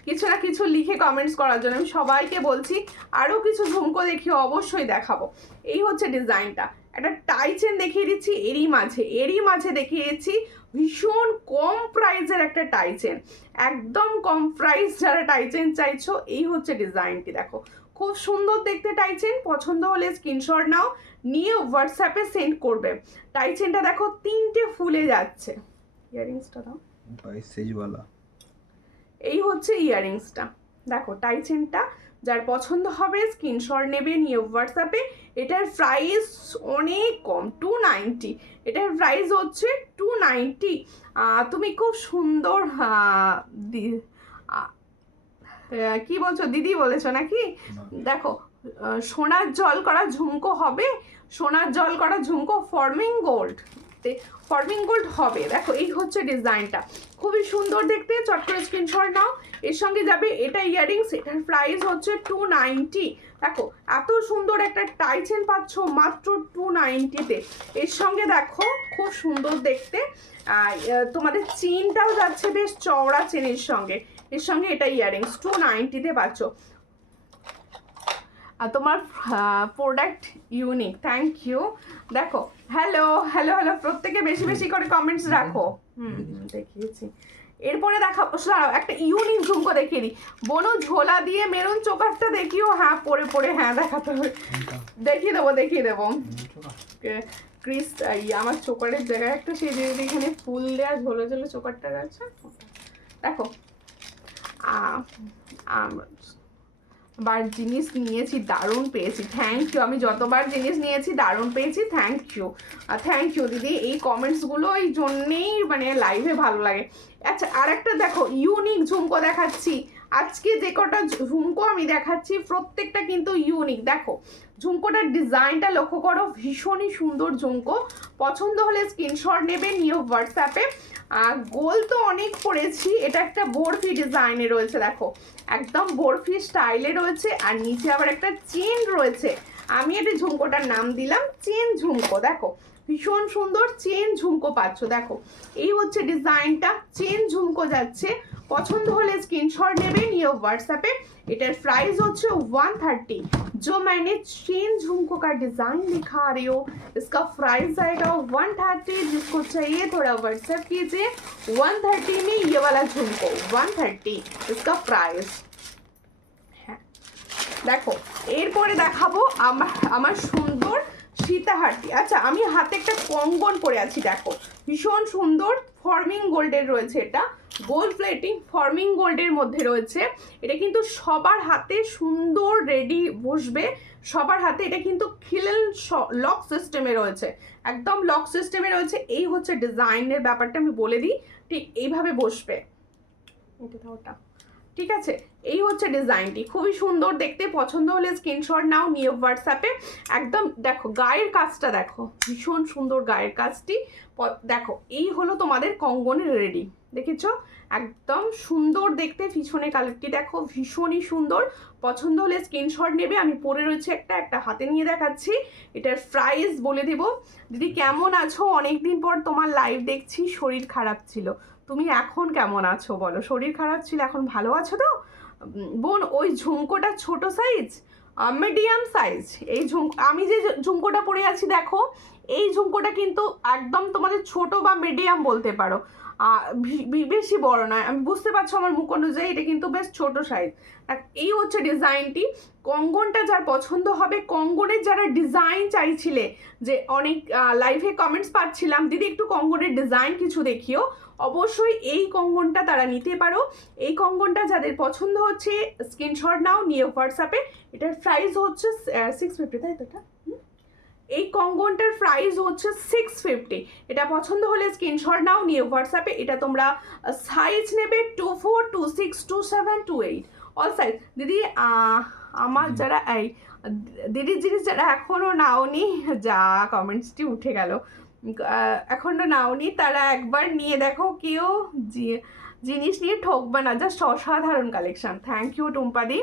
কিছু না কিছু লিখে কমেন্টস করার জন্য। আমি সবাইকে বলছি আরও কিছু ঝুমকো দেখিয়ে অবশ্যই দেখাবো। এই হচ্ছে ডিজাইনটা, একটা টাইচেন দেখিয়ে দিচ্ছি এরই মাঝে দেখিয়ে দিচ্ছি ভীষণ কম প্রাইসের একটা টাইচেন, একদম কম প্রাইস যারা টাইচেন চাইছো। এই হচ্ছে ডিজাইনটি, দেখো খুব সুন্দর দেখতে টাইচেন। পছন্দ হলে স্ক্রিনশট নাও, নিয়ে হোয়াটসঅ্যাপে সেন্ড করবে। টাইচেনটা দেখো 3টে ফুলে যাচ্ছে। ইয়াররিংসটা দাও, এই হচ্ছে ইয়াররিংসটা। দেখো টাইচেনটা যার পছন্দ হবে স্ক্রিনশট নেবে, নিয়ে হোয়াটসঅ্যাপে। এটার প্রাইস অনেক কম, 290। এটার প্রাইস হচ্ছে 290। তুমি খুব সুন্দর কি বলছো দিদি, বলেছো নাকি? দেখো সোনার জল করা ঝুমকো হবে, সোনার জল করা ঝুমকো, ফর্মিং গোল্ড, ফর্মিং গোল্ড হবে। দেখো এই হচ্ছে ডিজাইনটা, খুবই সুন্দর দেখতে। চট করে স্ক্রিনশট নাও। এর সঙ্গে যাবে এটা ইয়াররিংস, এটার প্রাইস হচ্ছে 290। দেখো এত সুন্দর একটা টাইচেন পাচ্ছ মাত্র 290-তে। এর সঙ্গে দেখো খুব সুন্দর দেখতে তোমাদের চেনটাও যাচ্ছে বেশ চওড়া চেনের সঙ্গে। এর সঙ্গে এটা ইয়াররিংস 290-তে পাচ্ছ। তোমার প্রোডাক্ট ইউনিক, থ্যাংক ইউ। দেখো হ্যালো হ্যালো হ্যালো, প্রত্যেকে বেশি বেশি করে কমেন্টস রাখো। দেখিয়েছি। এরপরে দেখাবো একটা ইউনিক ঝুমকো দেখিয়ে দিই। বনু ঝোলা দিয়ে মেরুন চোকারটা দেখিও। হ্যাঁ পরে পরে হ্যাঁ দেখাতে হবে, দেখিয়ে দেবো। ক্রিস আমার চোকারের জায়গায় একটা সেই যে এখানে ফুল দেওয়া ঝোলো ঝোলো চোকারটা আছে। দেখো বার জিনিস নিয়েছি, দারুণ পেয়েছি, থ্যাংক ইউ। আমি যতবার জিনিস নিয়েছি দারুণ পেয়েছি, থ্যাংক ইউ। থ্যাংক ইউ দিদি, এই কমেন্টসগুলো এই জন্যেই মানে লাইভে ভালো লাগে। আচ্ছা আর একটা দেখো ইউনিক ঝুমকো দেখাচ্ছি, আজকে যে কটা ঝুমকো আমি দেখাচ্ছি প্রত্যেকটা কিন্তু ইউনিক। দেখো ঝুমকোটার ডিজাইনটা লক্ষ্য করো, ভীষণই সুন্দর ঝুমকো। পছন্দ হলে স্ক্রিনশট নেবে, নিয়ে হোয়াটসঅ্যাপে। গোল তো অনেক পরেছি, এটা একটা বরফি ডিজাইনে রয়েছে, দেখো একদম বরফি স্টাইলে রয়েছে, আর নিচে আবার একটা চেন রয়েছে। আমি এটা ঝুমকোটার নাম দিলাম চেন ঝুমকো। দেখো ভীষণ সুন্দর চেন ঝুমকো পাচ্ছ। দেখো এই হচ্ছে ডিজাইনটা, চেন ঝুমকো যাচ্ছে। পছন্দ হলে স্ক্রিনশট নেবে, নিয়ে হোয়াটসঅ্যাপে। এটার প্রাইস হচ্ছে 130। जो मैंने चेन झुमको का डिजाइन दिखा रही हो इसका प्राइस आएगा 130। जिसको चाहिए थोड़ा व्हाट्सएप कीजिए। 130 में ये वाला झुमको 130 इसका प्राइस। দেখো এরপরে দেখাবো আমার সুন্দর সীতাহারটি। আচ্ছা আমি হাতে একটা কঙ্গন পরে আছি, দেখো ভীষণ সুন্দর ফর্মিং গোল্ডের রয়েছে, এটা গোল্ড প্লেটিং ফর্মিং গোল্ডের মধ্যে রয়েছে। এটা কিন্তু সবার হাতে সুন্দর রেডি বসবে, সবার হাতে। এটা কিন্তু খিলেন লক সিস্টেমে রয়েছে, একদম লক সিস্টেমে রয়েছে। এই হচ্ছে ডিজাইনের ব্যাপারটা আমি বলে দিই, ঠিক এইভাবে বসবে। ওটা ঠিক আছে, এই হচ্ছে ডিজাইনটি, খুবই সুন্দর দেখতে। পছন্দ হলে স্ক্রিনশট নাও, নিয়ে হোয়াটসঅ্যাপে। একদম দেখো গায়ের কাজটা, দেখো ভীষণ সুন্দর গায়ের কাজটি। দেখো এই হলো তোমাদের কঙ্গনের রেডি, দেখেছো একদম সুন্দর দেখতে। পিছনে কালারটি দেখো ভীষণই সুন্দর। পছন্দ হলে স্ক্রিনশট নেবে। আমি পরে রয়েছে একটা হাতে নিয়ে দেখাচ্ছি। এটার প্রাইস বলে দেব। দিদি কেমন আছো? অনেকদিন পর তোমার লাইভ দেখছি, শরীর খারাপ ছিল। তুমি এখন কেমন আছো বলো? শরীর খারাপ ছিল, এখন ভালো আছো তো? বোন ওই ঝুমকোটা ছোট সাইজ, মিডিয়াম সাইজ। এই আমি যে ঝুমকোটা পরে আছি দেখো, এই ঝুমকোটা কিন্তু একদম তোমাদের ছোট বা মিডিয়াম বলতে পারো, বেশি বড় নয়। আমি বুঝতে পারছো আমার মুখ অনুযায়ী, এটা কিন্তু বেশ ছোট সাইজ। এই হচ্ছে ডিজাইনটি। কঙ্গনটা যার পছন্দ হবে, কঙ্গনের যারা ডিজাইন চাইছিলে, যে অনেক লাইভে কমেন্টস পাচ্ছিলাম দিদি একটু কঙ্গনের ডিজাইন কিছু দেখিও, অবশ্যই এই কঙ্গনটা তারা নিতে পারো। এই কঙ্গনটা যাদের পছন্দ হচ্ছে স্ক্রিনশট নাও, নিয়ে হোয়াটসঅ্যাপে। এটার প্রাইস হচ্ছে 650, তাই তো? এটা এই কঙ্গনটার প্রাইস হচ্ছে 650। এটা পছন্দ হলে স্ক্রিনশট নাও, নিয়ে হোয়াটসঅ্যাপে। এটা তোমরা সাইজ নেবে 24, 26, 27, 28 অল সাইজ। দিদি আমার যারা এই দিদি জিনিস যারা এখনও নাওনি, যা কমেন্টসটি উঠে গেল, এখনও নাওনি তারা একবার নিয়ে দেখো, কেউ জিনিস নিয়ে ঠকবে না। জাস্ট অসাধারণ কালেকশন। থ্যাংক ইউ টুম্পাদি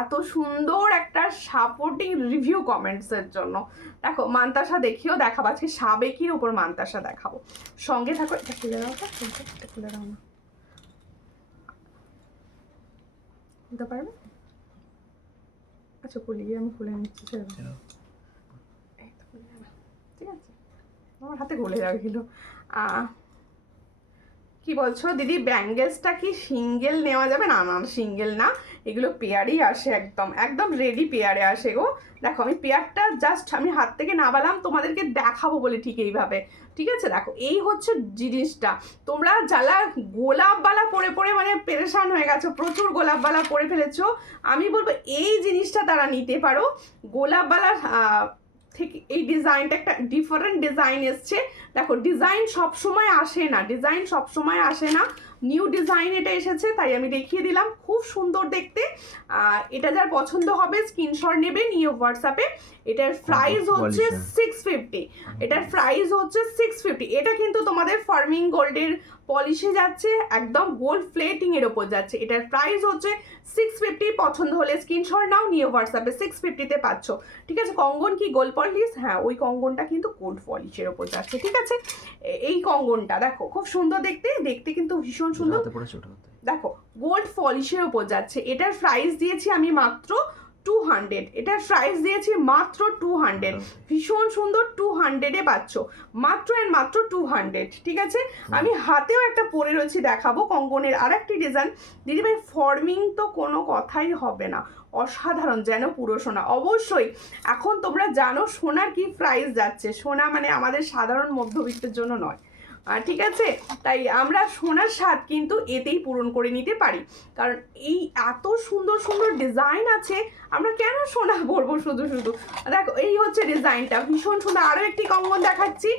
এত সুন্দর একটা সাপোর্টিং রিভিউ কমেন্টসের জন্য। দেখো মান্তাসা দেখিও, দেখাবো আজকে সাবেকির উপর মান্তাসা দেখাবো। সঙ্গে থাকো। এটা খুলে দাও, এটা খুলে দাও না, দিতে পারবে? আচ্ছা খুলে গিয়ে আমি খুলে নিচ্ছি, ঠিক আছে? আমার হাতে গলে যাবে কিন্তু। কি বলছো দিদি, ব্যাঙ্গেলসটা কি সিঙ্গেল নেওয়া যাবে? না না সিঙ্গেল না, এগুলো পেয়ারই আসে, একদম একদম রেডি পেয়ারে আসে গো। দেখো আমি পেয়ারটা জাস্ট আমি হাত থেকে নামালাম তোমাদেরকে দেখাবো বলে, ঠিক এইভাবে, ঠিক আছে? দেখো এই হচ্ছে জিনিসটা। তোমরা যারা গোলাপবালা পরে পরে মানে পেরেশান হয়ে গেছো, প্রচুর গোলাপবালা পরে ফেলেছো, আমি বলবো এই জিনিসটা তারা নিতে পারো। গোলাপবালা ঠিক এই ডিজাইনটা একটা ডিফারেন্ট ডিজাইন এসছে। দেখো ডিজাইন সবসময় আসে না, ডিজাইন সবসময় আসে না, নিউ ডিজাইন এটা এসেছে তাই আমি দেখিয়ে দিলাম। খুব সুন্দর দেখতে। এটা যার পছন্দ হবে স্ক্রিনশট নেবে, নিয়ে হোয়াটসঅ্যাপে। এটার প্রাইস হচ্ছে 650। এটার প্রাইস হচ্ছে 650। এটা কিন্তু তোমাদের ফার্মিং গোল্ডের পলিশে যাচ্ছে, একদম গোল্ড প্লেটিং এর ওপর যাচ্ছে। এটার প্রাইস হচ্ছে 650। পছন্দ হলে স্ক্রিনশট নাও, নিয়ে হোয়াটসঅ্যাপে। 650-তে পাচ্ছ, ঠিক আছে? কঙ্গন কি গোল্ড পলিশ? হ্যাঁ ওই কঙ্গনটা কিন্তু গোল্ড পলিশের ওপর যাচ্ছে, ঠিক আছে? এই কঙ্গনটা দেখো খুব সুন্দর দেখতে, দেখতে কিন্তু ভীষণ সুন্দর। দেখো গোল্ড পলিশের ওপর যাচ্ছে। এটার প্রাইস দিয়েছি আমি মাত্র 200। এটার প্রাইস দিয়েছি মাত্র 200। ভীষণ সুন্দর, 200-এ পাচ্ছ, মাত্র এর মাত্র 200, ঠিক আছে? আমি হাতেও একটা পরে রয়েছি, দেখাবো কঙ্গনের আর একটি ডিজাইন। দিদিভাই ফর্মিং তো কোনো কথাই হবে না, অসাধারণ, যেন পুরো সোনা। অবশ্যই এখন তোমরা জানো সোনার কি প্রাইস যাচ্ছে। সোনা মানে আমাদের সাধারণ মধ্যবিত্তের জন্য নয়, ঠিক আছে? তাই আমরা সোনার স্বাদ কিন্তু এতেই পূরণ করে নিতে পারি, কারণ এই এত সুন্দর সুন্দর ডিজাইন আছে, আমরা কেন সোনা পরবো শুধু শুধু? দেখো এই হচ্ছে ডিজাইনটা, ভীষণ সুন্দর। আরও একটি কঙ্গন দেখাচ্ছি।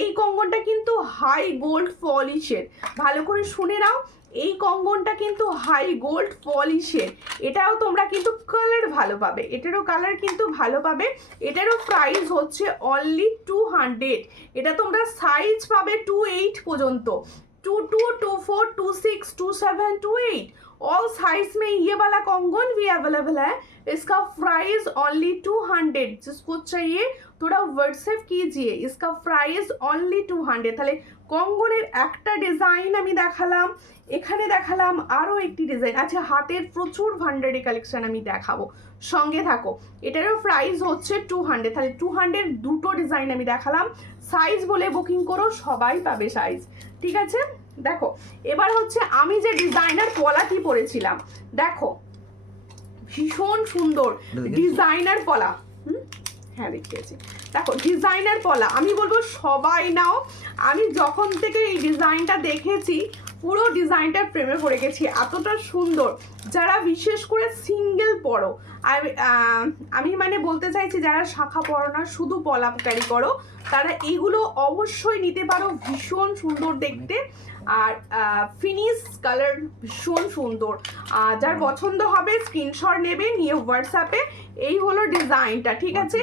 এই কঙ্গনটা কিন্তু হাই গোল্ড পলিশের, ভালো করে শুনে নাও। এই কঙ্গনটা কিন্তু হাই গোল্ড পলিশের, এটাও তোমরা কিন্তু কালার ভালো পাবে, এটারও কালার কিন্তু ভালো পাবে। এটারও প্রাইস হচ্ছে অনলি 200। এটা তোমরা সাইজ পাবে 28 পর্যন্ত, 22, 24, 26, 27, 28 ऑल साइज में ये वाला कंगन भी अवेलेबल है। इसका प्राइस ओनली 200। जिसको चाहिए थोड़ा व्हाट्सएप कीजिए, इसका प्राइस ओनली 200। তাহলে কঙ্গনের একটা ডিজাইন আমি দেখালাম, এখানে দেখালাম আরও একটি ডিজাইন। আচ্ছা, হাতের প্রচুর ভান্ডারি কালেকশন আমি দেখাবো, সঙ্গে থাকো। এটারও প্রাইস হচ্ছে 200। তাহলে 200 দুটো ডিজাইন আমি দেখালাম। সাইজ বলে বুকিং করো, সবাই পাবে সাইজ, ঠিক আছে। দেখো এবার হচ্ছে আমি যে ডিজাইনার পলাটি পরেছিলাম, দেখো ভীষণ সুন্দর ডিজাইনার পলা। হ্যাঁ দেখিয়েছি, দেখো ডিজাইনার পলা, আমি বলবো সবাই নাও। আমি যখন থেকে এই ডিজাইনটা দেখেছি পুরো ডিজাইনটার প্রেমে পড়ে গেছি, এতটা সুন্দর। যারা বিশেষ করে সিঙ্গেল পরো, আমি মানে বলতে চাইছি যারা শাখা পরো না, শুধু পলা ক্যারি করো, তারা এইগুলো অবশ্যই নিতে পারো। ভীষণ সুন্দর দেখতে, আর ফিনিশ কালার ভীষণ সুন্দর। যার পছন্দ হবে স্ক্রিনশট নেবে, নিয়ে হোয়াটসঅ্যাপে। এই হলো ডিজাইনটা, ঠিক আছে।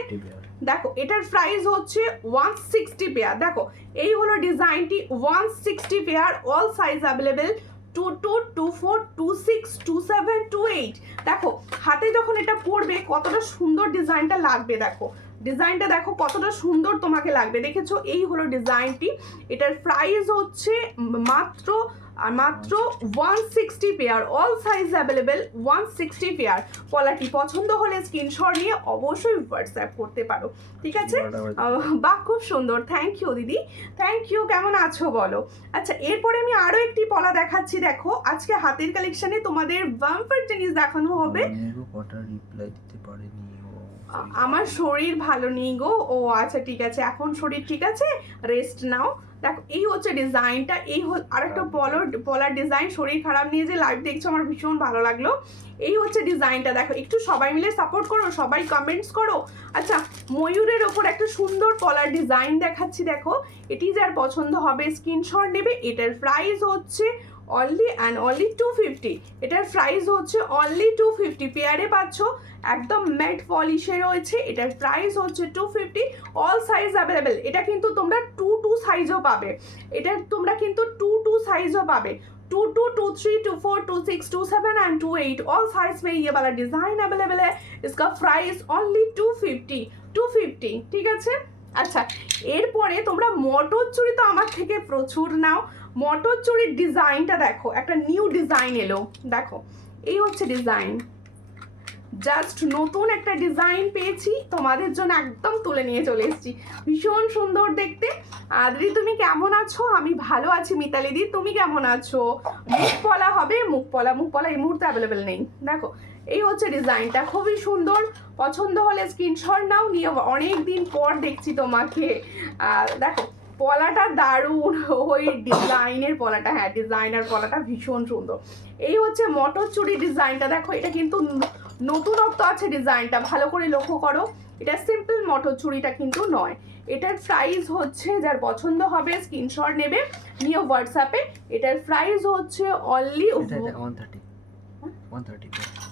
দেখো এটার প্রাইস হচ্ছে 160 পেয়ার। দেখো এই হলো ডিজাইনটি, 160 পেয়ার, অল সাইজ অ্যাভেলেবেল, 22, 24, 26, 27, 28। দেখো হাতে যখন এটা পরবে কতটা সুন্দর ডিজাইনটা লাগবে, দেখো ডিজাইনটা দেখো কতটা সুন্দর তোমাকে লাগবে, দেখেছো। এই হলো ডিজাইনটি, এটার প্রাইস হচ্ছে মাত্র 160 pair, all size available, 160 pair. পলাটি পছন্দ হলে স্ক্রিনশট নিয়ে অবশ্যই হোয়াটসঅ্যাপ করতে পারো, ঠিক আছে। বাহ খুব সুন্দর, থ্যাংক ইউ দিদি, থ্যাংক ইউ। কেমন আছো বলো। আচ্ছা এরপরে আমি আরো একটি পলা দেখাচ্ছি। দেখো আজকে হাতের কালেকশনে তোমাদের বাম্পার জিনিস দেখানো হবে। রিপ্লাই দিতে পারেনি, আমার শরীর ভালো নেই গো। ও আচ্ছা ঠিক আছে, এখন শরীর ঠিক আছে, রেস্ট নাও। দেখো এই হচ্ছে ডিজাইনটা, এই আরেকটা পলার ডিজাইন। শরীর খারাপ নিয়ে যে লাইভ দেখছো আমার ভীষণ ভালো লাগলো। এই হচ্ছে ডিজাইনটা, দেখো একটু সবাই মিলে সাপোর্ট করো, সবাই কমেন্টস করো। আচ্ছা ময়ূরের ওপর একটা সুন্দর পলার ডিজাইন দেখাচ্ছি, দেখো এটি যার পছন্দ হবে স্ক্রিনশট নেবে। এটার প্রাইস হচ্ছে অনলি অ্যান্ড অনলি 250। এটার প্রাইস হচ্ছে অনলি 250। পেয়ারে পাচ্ছ, একদম ম্যাট পলিশে রয়েছে। এটার প্রাইস হচ্ছে 250, অল সাইজ অ্যাভেলেবেল। এটা কিন্তু তোমরা 2 সাইজও পাবে, এটা তোমরা কিন্তু 2 साइजों पाবে, 22, 23, 24, 26, 27 एंड 28 ऑल साइज में ये वाला डिजाइन अवेलेबल है। इसका प्राइस ओनली 250, ঠিক আছে। আচ্ছা এরপরে তোমরা মটর চুড়ি তো আমার থেকে প্রচুর নাও। মটর চুড়ির ডিজাইনটা দেখো, একটা নিউ ডিজাইন এলো, দেখো এই হচ্ছে ডিজাইন। জাস্ট নতুন একটা ডিজাইন পেয়েছি, তোমাদের জন্য একদম তুলে নিয়ে চলে এসেছি, ভীষণ সুন্দর দেখতে। দিদি তুমি কেমন আছো? আমি ভালো আছি মিতালি দি, তুমি কেমন আছো? মুখপলা হবে, মুখপলা এই মুহূর্তে অ্যাভেলেবেল নেই। দেখো এই হচ্ছে ডিজাইনটা, খুবই সুন্দর। পছন্দ হলে স্ক্রিনশট নাও, নিয়ে অনেক দিন পর দেখছি তোমাকে। দেখো পলাটা দারুণ, ওই ডিজাইনের পলাটা, হ্যাঁ ডিজাইনার পলাটা ভীষণ সুন্দর। এই হচ্ছে মটর চুড়ি ডিজাইনটা, দেখো এটা কিন্তু নতুনত্ব আছে ডিজাইনটা, ভালো করে লক্ষ্য করো। এটা সিম্পল মটর চুড়িটা কিন্তু নয়। এটার প্রাইস হচ্ছে, যার পছন্দ হবে স্ক্রিনশট নেবে, নিয়ে হোয়াটসঅ্যাপে। এটার প্রাইস হচ্ছে অনলি 130।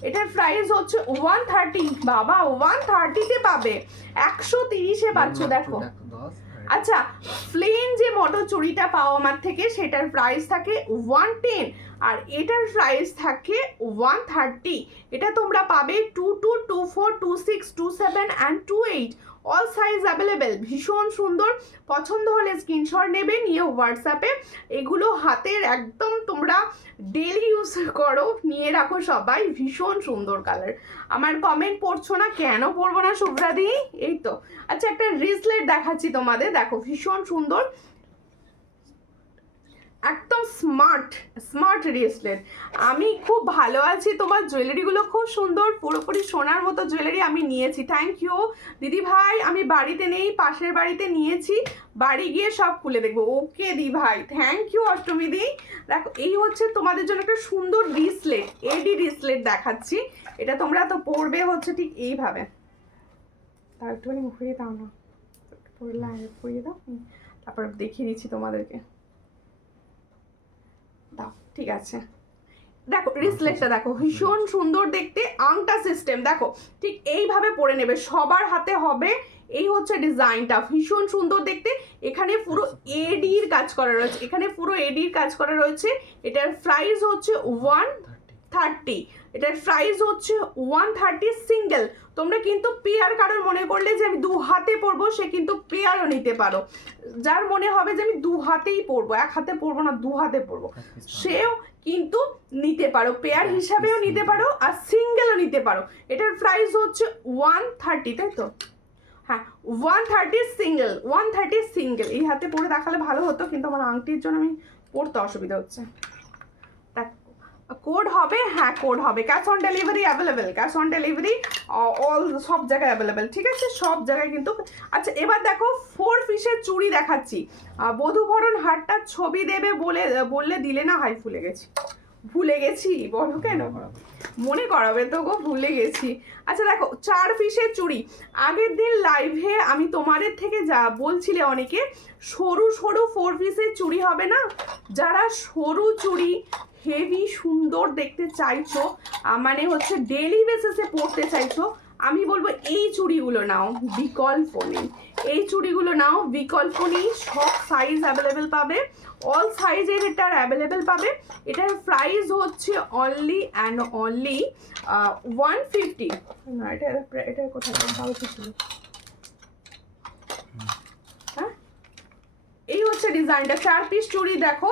এটার প্রাইস হচ্ছে 130। বাবা 130-তে পাবে, 130-এ পাচ্ছ, দেখো। আচ্ছা প্লেন যে মটর চুড়িটা পাও আমার থেকে, সেটার প্রাইস থাকে 110, আর এটার প্রাইস থাকে 130। এটা তোমরা পাবে 22, 24, 26, 27 অ্যান্ড 28, অল সাইজ অ্যাভেলেবেল। ভীষণ সুন্দর, পছন্দ হলে স্ক্রিনশট নেবে, নিয়ে হোয়াটসঅ্যাপে। এগুলো হাতের একদম তোমরা ডেলি ইউজ করো, নিয়ে রাখো সবাই, ভীষণ সুন্দর কালার। আমার কমেন্ট পড়ছো না কেন? পড়বো না শুভ্রাদি, এই তো। আচ্ছা একটা রিসলেট দেখাচ্ছি তোমাদের, দেখো ভীষণ সুন্দর, একদম স্মার্ট রিসলেট। আমি খুব ভালো আছি, তোমার জুয়েলারিগুলো খুব সুন্দর, পুরোপুরি সোনার মতো জুয়েলারি আমি নিয়েছি। থ্যাংক ইউ দিদি ভাই, আমি বাড়িতে নেই, পাশের বাড়িতে নিয়েছি, বাড়ি গিয়ে সব খুলে দেখবো। ওকে দি ভাই, থ্যাংক ইউ অষ্টমী দি। দেখো এই হচ্ছে তোমাদের জন্য একটা সুন্দর রিসলেট, এডি রিসলেট দেখাচ্ছি। এটা তোমরা তো পরবে হচ্ছে ঠিক এইভাবে। তার একটুখানি মুখে দাও না, পরিয়ে দাও, তারপর দেখিয়ে দিচ্ছি তোমাদেরকে। দাও, ঠিক আছে। দেখো রিসলেটটা দেখো ভীষণ সুন্দর দেখতে, আংটা সিস্টেম দেখো ঠিক এইভাবে পরে নেবে, সবার হাতে হবে। এই হচ্ছে ডিজাইনটা, ভীষণ সুন্দর দেখতে। এখানে পুরো এডির কাজ করা রয়েছে, এখানে পুরো এডির কাজ করা রয়েছে। এটার প্রাইস হচ্ছে 130, এটার প্রাইস হচ্ছে 130 সিঙ্গেল। তোমরা কিন্তু পেয়ার কারোর মনে করলে যে আমি 2 হাতে পরবো, সে কিন্তু পেয়ারও নিতে পারো। যার মনে হবে যে আমি 2 হাতেই পরবো, 1 হাতে পরবো না 2 হাতে পরবো, সেও কিন্তু নিতে পারো, পেয়ার হিসাবেও নিতে পারো আর সিঙ্গেলও নিতে পারো। এটার প্রাইস হচ্ছে 130, তাই তো? হ্যাঁ 130 সিঙ্গেল, 130 সিঙ্গেল। এই হাতে পরে দেখালে ভালো হতো, কিন্তু আমার আংটির জন্য আমি পরতে অসুবিধা হচ্ছে। কোড হবে, হ্যাঁ কোড হবে। Cash on delivery available, cash on delivery all সব জায়গায় অ্যাভেলেবেল, ঠিক আছে? সব জায়গায় কিন্তু। আচ্ছা এবার দেখো 4 পিসের চুড়ি দেখাচ্ছি। বধূবরণ হারটার ছবি দেবে বললে দিলে না, হাই ভুলে গেছি বলো কেন, মনে করাবে তো গো, ভুলে গেছি। আচ্ছা দেখো 4 পিসের চুড়ি। আগের দিন লাইভে আমি তোমাদের থেকে যা বলছিলে অনেকে সরু সরু 4 পিসের চুড়ি হবে না, যারা সরু চুড়ি হেভি সুন্দর দেখতে চাইছো, মানে হচ্ছে ডেলি বেসিসে পরতে চাইছো, আমি বলবো এই চুড়িগুলো নাও, বিকল্প নেই। এই চুড়িগুলো নাও, বিকল্প নেই। সব সাইজ অ্যাভেলেবেল পাবে, অল সাইজের এটার অ্যাভেলেবেল পাবে। এটার প্রাইস হচ্ছে অনলি অ্যান্ড অনলি 150। না এটা কোথায় ছিল? হ্যাঁ এই হচ্ছে ডিজাইনটা। 4 পিস চুড়ি দেখো,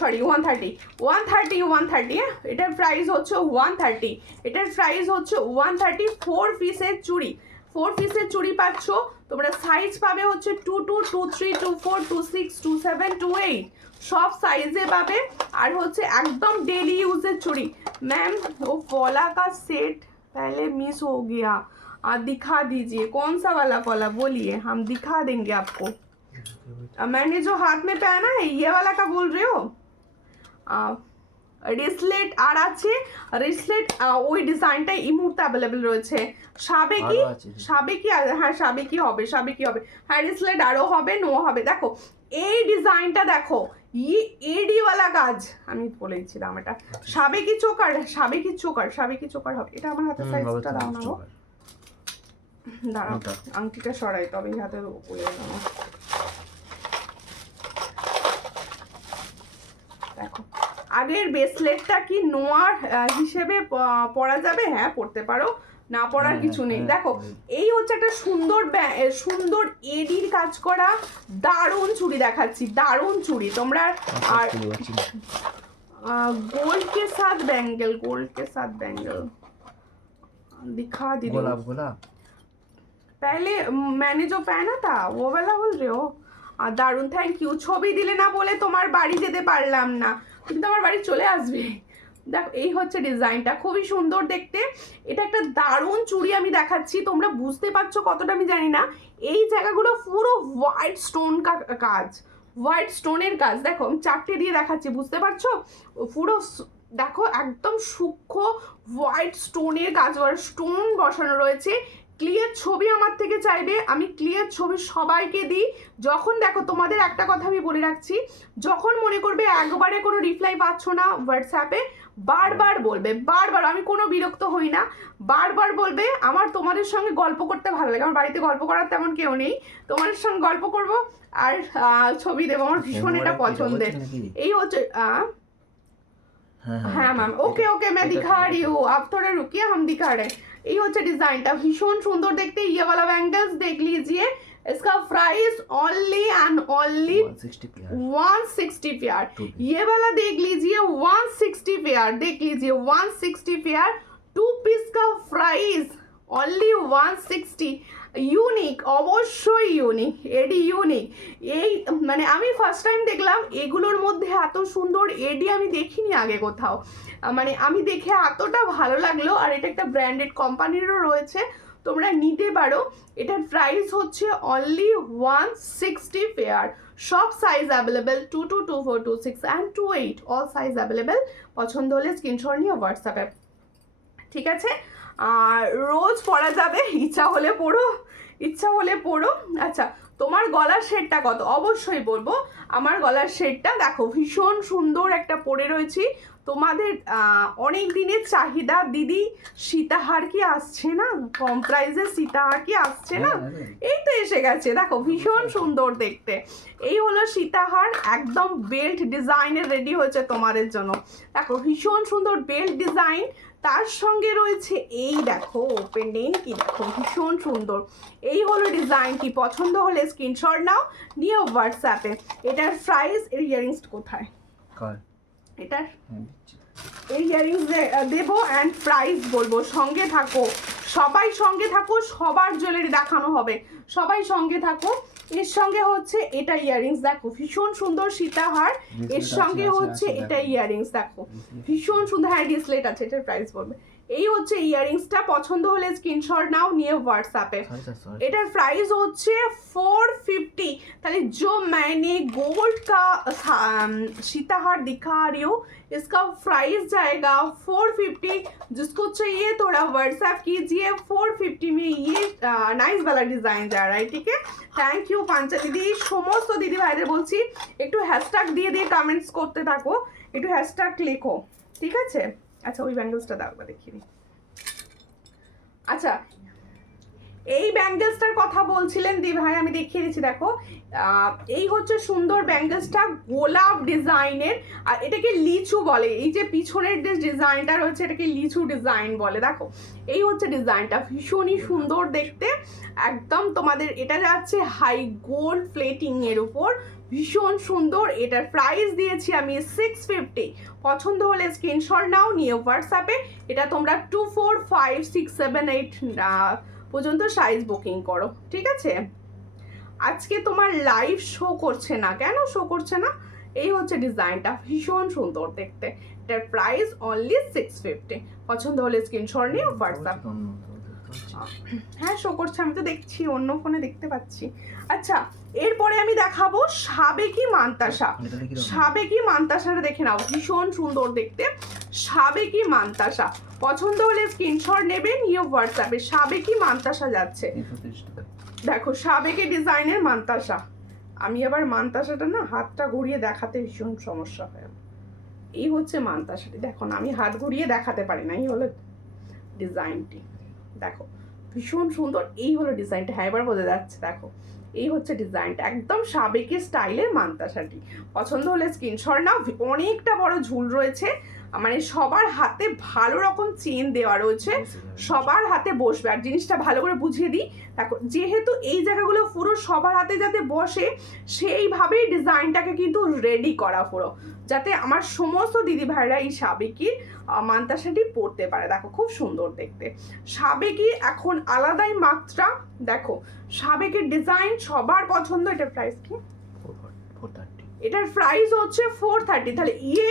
সরি 130, এটার প্রাইস হচ্ছে 130, এটার প্রাইস হচ্ছে 130। 4 পিসের চুড়ি, 4 পিসের চুড়ি পাচ্ছ তোমরা। সাইজ পাবে হচ্ছে 22, 23, 24, 26, 27, 28, সব সাইজে পাবে। আর হচ্ছে একদম ডেলি ইউজের চুড়ি। मैम वो फॉला का सेट पहले मिस हो गया, दिखा दीजिए कौन सा वाला फॉला, बोलिए हम दिखा देंगे आपको। मैंने जो हाथ में पहना है ये वाला का बोल रहे हो? রিসলেট আর আছে, রিসলেট ওই ডিজাইনটা এই মুহূর্তে অ্যাভেলেবেল রয়েছে। সাবেকি হ্যাঁ সাবেকি হবে, হ্যাঁ রিসলেট আরও হবে, নো হবে। দেখো এই ডিজাইনটা দেখো, এডিওয়ালা কাজ আমি বলেছিলাম, এটা সাবেকি চোকার হবে। এটা আমার হাতে সাইজটা দাও না গো, দাঁড়াও আংটিটা সরাই, তবে এই হাতে বলে দাও। দেখো আগের ব্রেসলেটটা কি নোয়ার হিসেবে পরা যাবে? হ্যাঁ পরতে পারো, না পরার কিছু নেই। দেখো এই হচ্ছে একটা সুন্দর এডির কাজ করা দারুণ চুড়ি দেখাচ্ছি, দারুণ চুড়ি তোমরা। আর गोल्ड के साथ बैंगल दिखा दीजिए। गुलाब पहले मैंने जो पहना था वो वाला बोल रहे हो? দারুণ, থ্যাংক ইউ। ছবি দিলে না বলে তোমার বাড়ি যেতে পারলাম না, কিন্তু আমার বাড়ি চলে আসবে। দেখো এই হচ্ছে ডিজাইনটা, খুবই সুন্দর দেখতে। এটা একটা দারুণ চুড়ি আমি দেখাচ্ছি, তোমরা বুঝতে পারছো কতটা আমি জানি না। এই জায়গাগুলো পুরো হোয়াইট স্টোন কাজ, হোয়াইট স্টোনের কাজ। দেখো আমি 4টে দিয়ে দেখাচ্ছি, বুঝতে পারছো? পুরো দেখো একদম সূক্ষ্ম হোয়াইট স্টোনের কাজ, স্টোন বসানো রয়েছে। ক্লিয়ার ছবি আমার থেকে চাইবে, আমি ক্লিয়ার ছবি সবাইকে দিই। যখন দেখো তোমাদের একটা কথা আমি বলে রাখছি, যখন মনে করবে একবারে কোনো রিপ্লাই পাচ্ছ না হোয়াটসঅ্যাপে, বারবার বলবে, বারবার, আমি কোনো বিরক্ত হই না, বারবার বলবে। আমার তোমাদের সঙ্গে গল্প করতে ভালো লাগে, আমার বাড়িতে গল্প করার তেমন কেউ নেই, তোমাদের সঙ্গে গল্প করব আর ছবি দেবো, আমার ভীষণ এটা পছন্দের। এই হচ্ছে हाँ मैम, ओके मैं दिखा रही हूँ, आप थोड़ा रुकिए, हम दिखा रहे हैं। ये होता डिजाइनটা ভীষণ সুন্দর দেখতে। ये वाला बैंगल्स देख लीजिए, इसका price only and only 160 pair. ये वाला देख लीजिए 160 पेयर, देख लीजिए 160 पेयर। 2 पीस का प्राइस ओनली 160। ইউনিক, অবশ্যই ইউনিক, এডি ইউনিক। এই মানে আমি ফার্স্ট টাইম দেখলাম এগুলোর মধ্যে এত সুন্দর এডি আমি দেখিনি আগে কোথাও, মানে আমি দেখে এতটা ভালো লাগলো। আর এটা একটা ব্র্যান্ডেড কোম্পানিরও রয়েছে, তোমরা নিতে পারো। এটার প্রাইস হচ্ছে অনলি 160 পেয়ার। সব size available, 22, 24, 26 and 28, all size available. পছন্দ হলে স্ক্রিনশট নিয়ে হোয়াটসঅ্যাপে, ঠিক আছে? আর রোজ পরা যাবে, ইচ্ছা হলে পড়ো। আচ্ছা তোমার গলার শেডটা কত অবশ্যই বলবো। আমার গলার শেডটা দেখো ভীষণ সুন্দর একটা পরে রয়েছি। তোমাদের অনেক দিনের চাহিদা দিদি সীতাহার কি আসছে না, কম প্রাইসে সীতাহার কি আসছে না, এই তো এসে গেছে। দেখো ভীষণ সুন্দর দেখতে, এই হলো সীতাহার, একদম বেল্ট ডিজাইনের রেডি হয়েছে তোমাদের জন্য। দেখো ভীষণ সুন্দর বেল্ট ডিজাইন, তার সঙ্গে রয়েছে এই দেখো পেন্ডেন্ট কি, দেখো ভীষণ সুন্দর। এই হলো ডিজাইনটি, পছন্দ হলে স্ক্রিনশট নাও, নিয়ে হোয়াটসঅ্যাপে। এটার প্রাইস, এর ইয়ারিংস কোথায়, এটার এই ইয়ারিংস দেবো অ্যান্ড প্রাইস বলবো। সঙ্গে থাকো, সবাই সঙ্গে থাকো, সবার জুয়েলারি দেখানো হবে, সবাই সঙ্গে থাকো। এর সঙ্গে হচ্ছে এটা ইয়ারিংস, দেখো ভীষণ সুন্দর সীতাহার, এর সঙ্গে হচ্ছে এটা ইয়ারিংস, দেখো ভীষণ সুন্দর। হ্যাঁ ডিসপ্লেট আছে, এটার প্রাইস বলবে। এই হচ্ছে ইয়ারিংসটা, পছন্দ হলে স্ক্রিনশট নাও, নিয়ে হোয়াটসঅ্যাপে। এটার প্রাইস হচ্ছে 450। তাহলে जो मैंने गोल्ड का सीताहार दिखा रही हूँ, इसका प्राइस जाएगा 450। जिसको चाहिए थोड़ा व्हाट्सएप कीजिए। 450 में ये नाइस वाला डिजाइन जा रहा है, ठीक है। थैंक यू पांचा दीदी, সমস্ত দিদি ভাইদের বলছি একটু হ্যাশট্যাগ দিয়ে দিয়ে কমেন্টস করতে থাকো, একটু হ্যাশট্যাগ লেখো, ঠিক আছে। আচ্ছা ওই ব্যাঙ্গেলসটা দাও দেখিয়ে দিই। আচ্ছা এই ব্যাঙ্গেলসটার কথা বলছিলেন দি ভাই, আমি দেখিয়ে দিচ্ছি। দেখো এই হচ্ছে সুন্দর ব্যাঙ্গেলসটা, গোলাপ ডিজাইনের, আর এটাকে লিচু বলে। এই যে পিছনের যে ডিজাইনটা রয়েছে এটাকে লিচু ডিজাইন বলে। দেখো এই হচ্ছে ডিজাইনটা, ভীষণই সুন্দর দেখতে, একদম তোমাদের এটা যাচ্ছে হাই গোল্ড প্লেটিং এর উপর, ভীষণ সুন্দর। এটার প্রাইস দিয়েছি আমি 650। পছন্দ হলে স্ক্রিনশট নাও, নিয়ে হোয়াটসঅ্যাপে। এটা তোমরা 2 4 5 6 7 8 পর্যন্ত সাইজ বুকিং করো, ঠিক আছে। আজকে তোমার লাইভ শো করছে না কেন, শো করছে না? এই হচ্ছে ডিজাইনটা, ভীষণ সুন্দর দেখতে। এটার প্রাইস অনলি 650। পছন্দ হলে স্ক্রিনশট নিয়ে হোয়াটসঅ্যাপ। হ্যাঁ শো করছে, আমি তো দেখছি, অন্য ফোনে দেখতে পাচ্ছি। আচ্ছা এরপরে আমি দেখাবো সাবেকি মান্তাসা। সাবেকি মান্তাসাটা দেখে নাও, ভীষণ সুন্দর দেখতে, সাবেকি মান্তাসা। পছন্দ হলে স্ক্রিনশট নেবে, নিয়ে হোয়াটসঅ্যাপে। সাবেকি মান্তাসা যাচ্ছে, দেখো সাবেকি ডিজাইনের মান্তাসা। আমি আবার মান্তাসাটা না হাতটা ঘুরিয়ে দেখাতে ভীষণ সমস্যা হয়। এই হচ্ছে মান্তাসাটি, দেখো না আমি হাত ঘুরিয়ে দেখাতে পারি না। এই হলো ডিজাইনটি, দেখো ভীষণ সুন্দর। এই হলো ডিজাইনটা, হ্যাঁ এবার বোঝা যাচ্ছে। দেখো এই হচ্ছে ডিজাইনটা, একদম সাবেকি স্টাইলের মান্তাসাটি। পছন্দ হলে স্ক্রিনশট নাও। অনেকটা বড় ঝুল রয়েছে, মানে সবার হাতে ভালো রকম চেন দেওয়া রয়েছে, সবার হাতে বসবে। আর জিনিসটা ভালো করে বুঝিয়ে দিই, দেখো যেহেতু এই জায়গাগুলো পুরো সবার হাতে যাতে বসে, সেইভাবেই ডিজাইনটাকে কিন্তু রেডি করা পুরো, যাতে আমার সমস্ত দিদি ভাইরা এই সাবেকির মান্তাসাটি পরতে পারে। দেখো খুব সুন্দর দেখতে, সাবেকি এখন আলাদাই মাত্রা। দেখো সাবেকির ডিজাইন সবার পছন্দ। এটার প্রাইস কি? 430। এটার প্রাইস হচ্ছে 430। তাহলে ইয়ে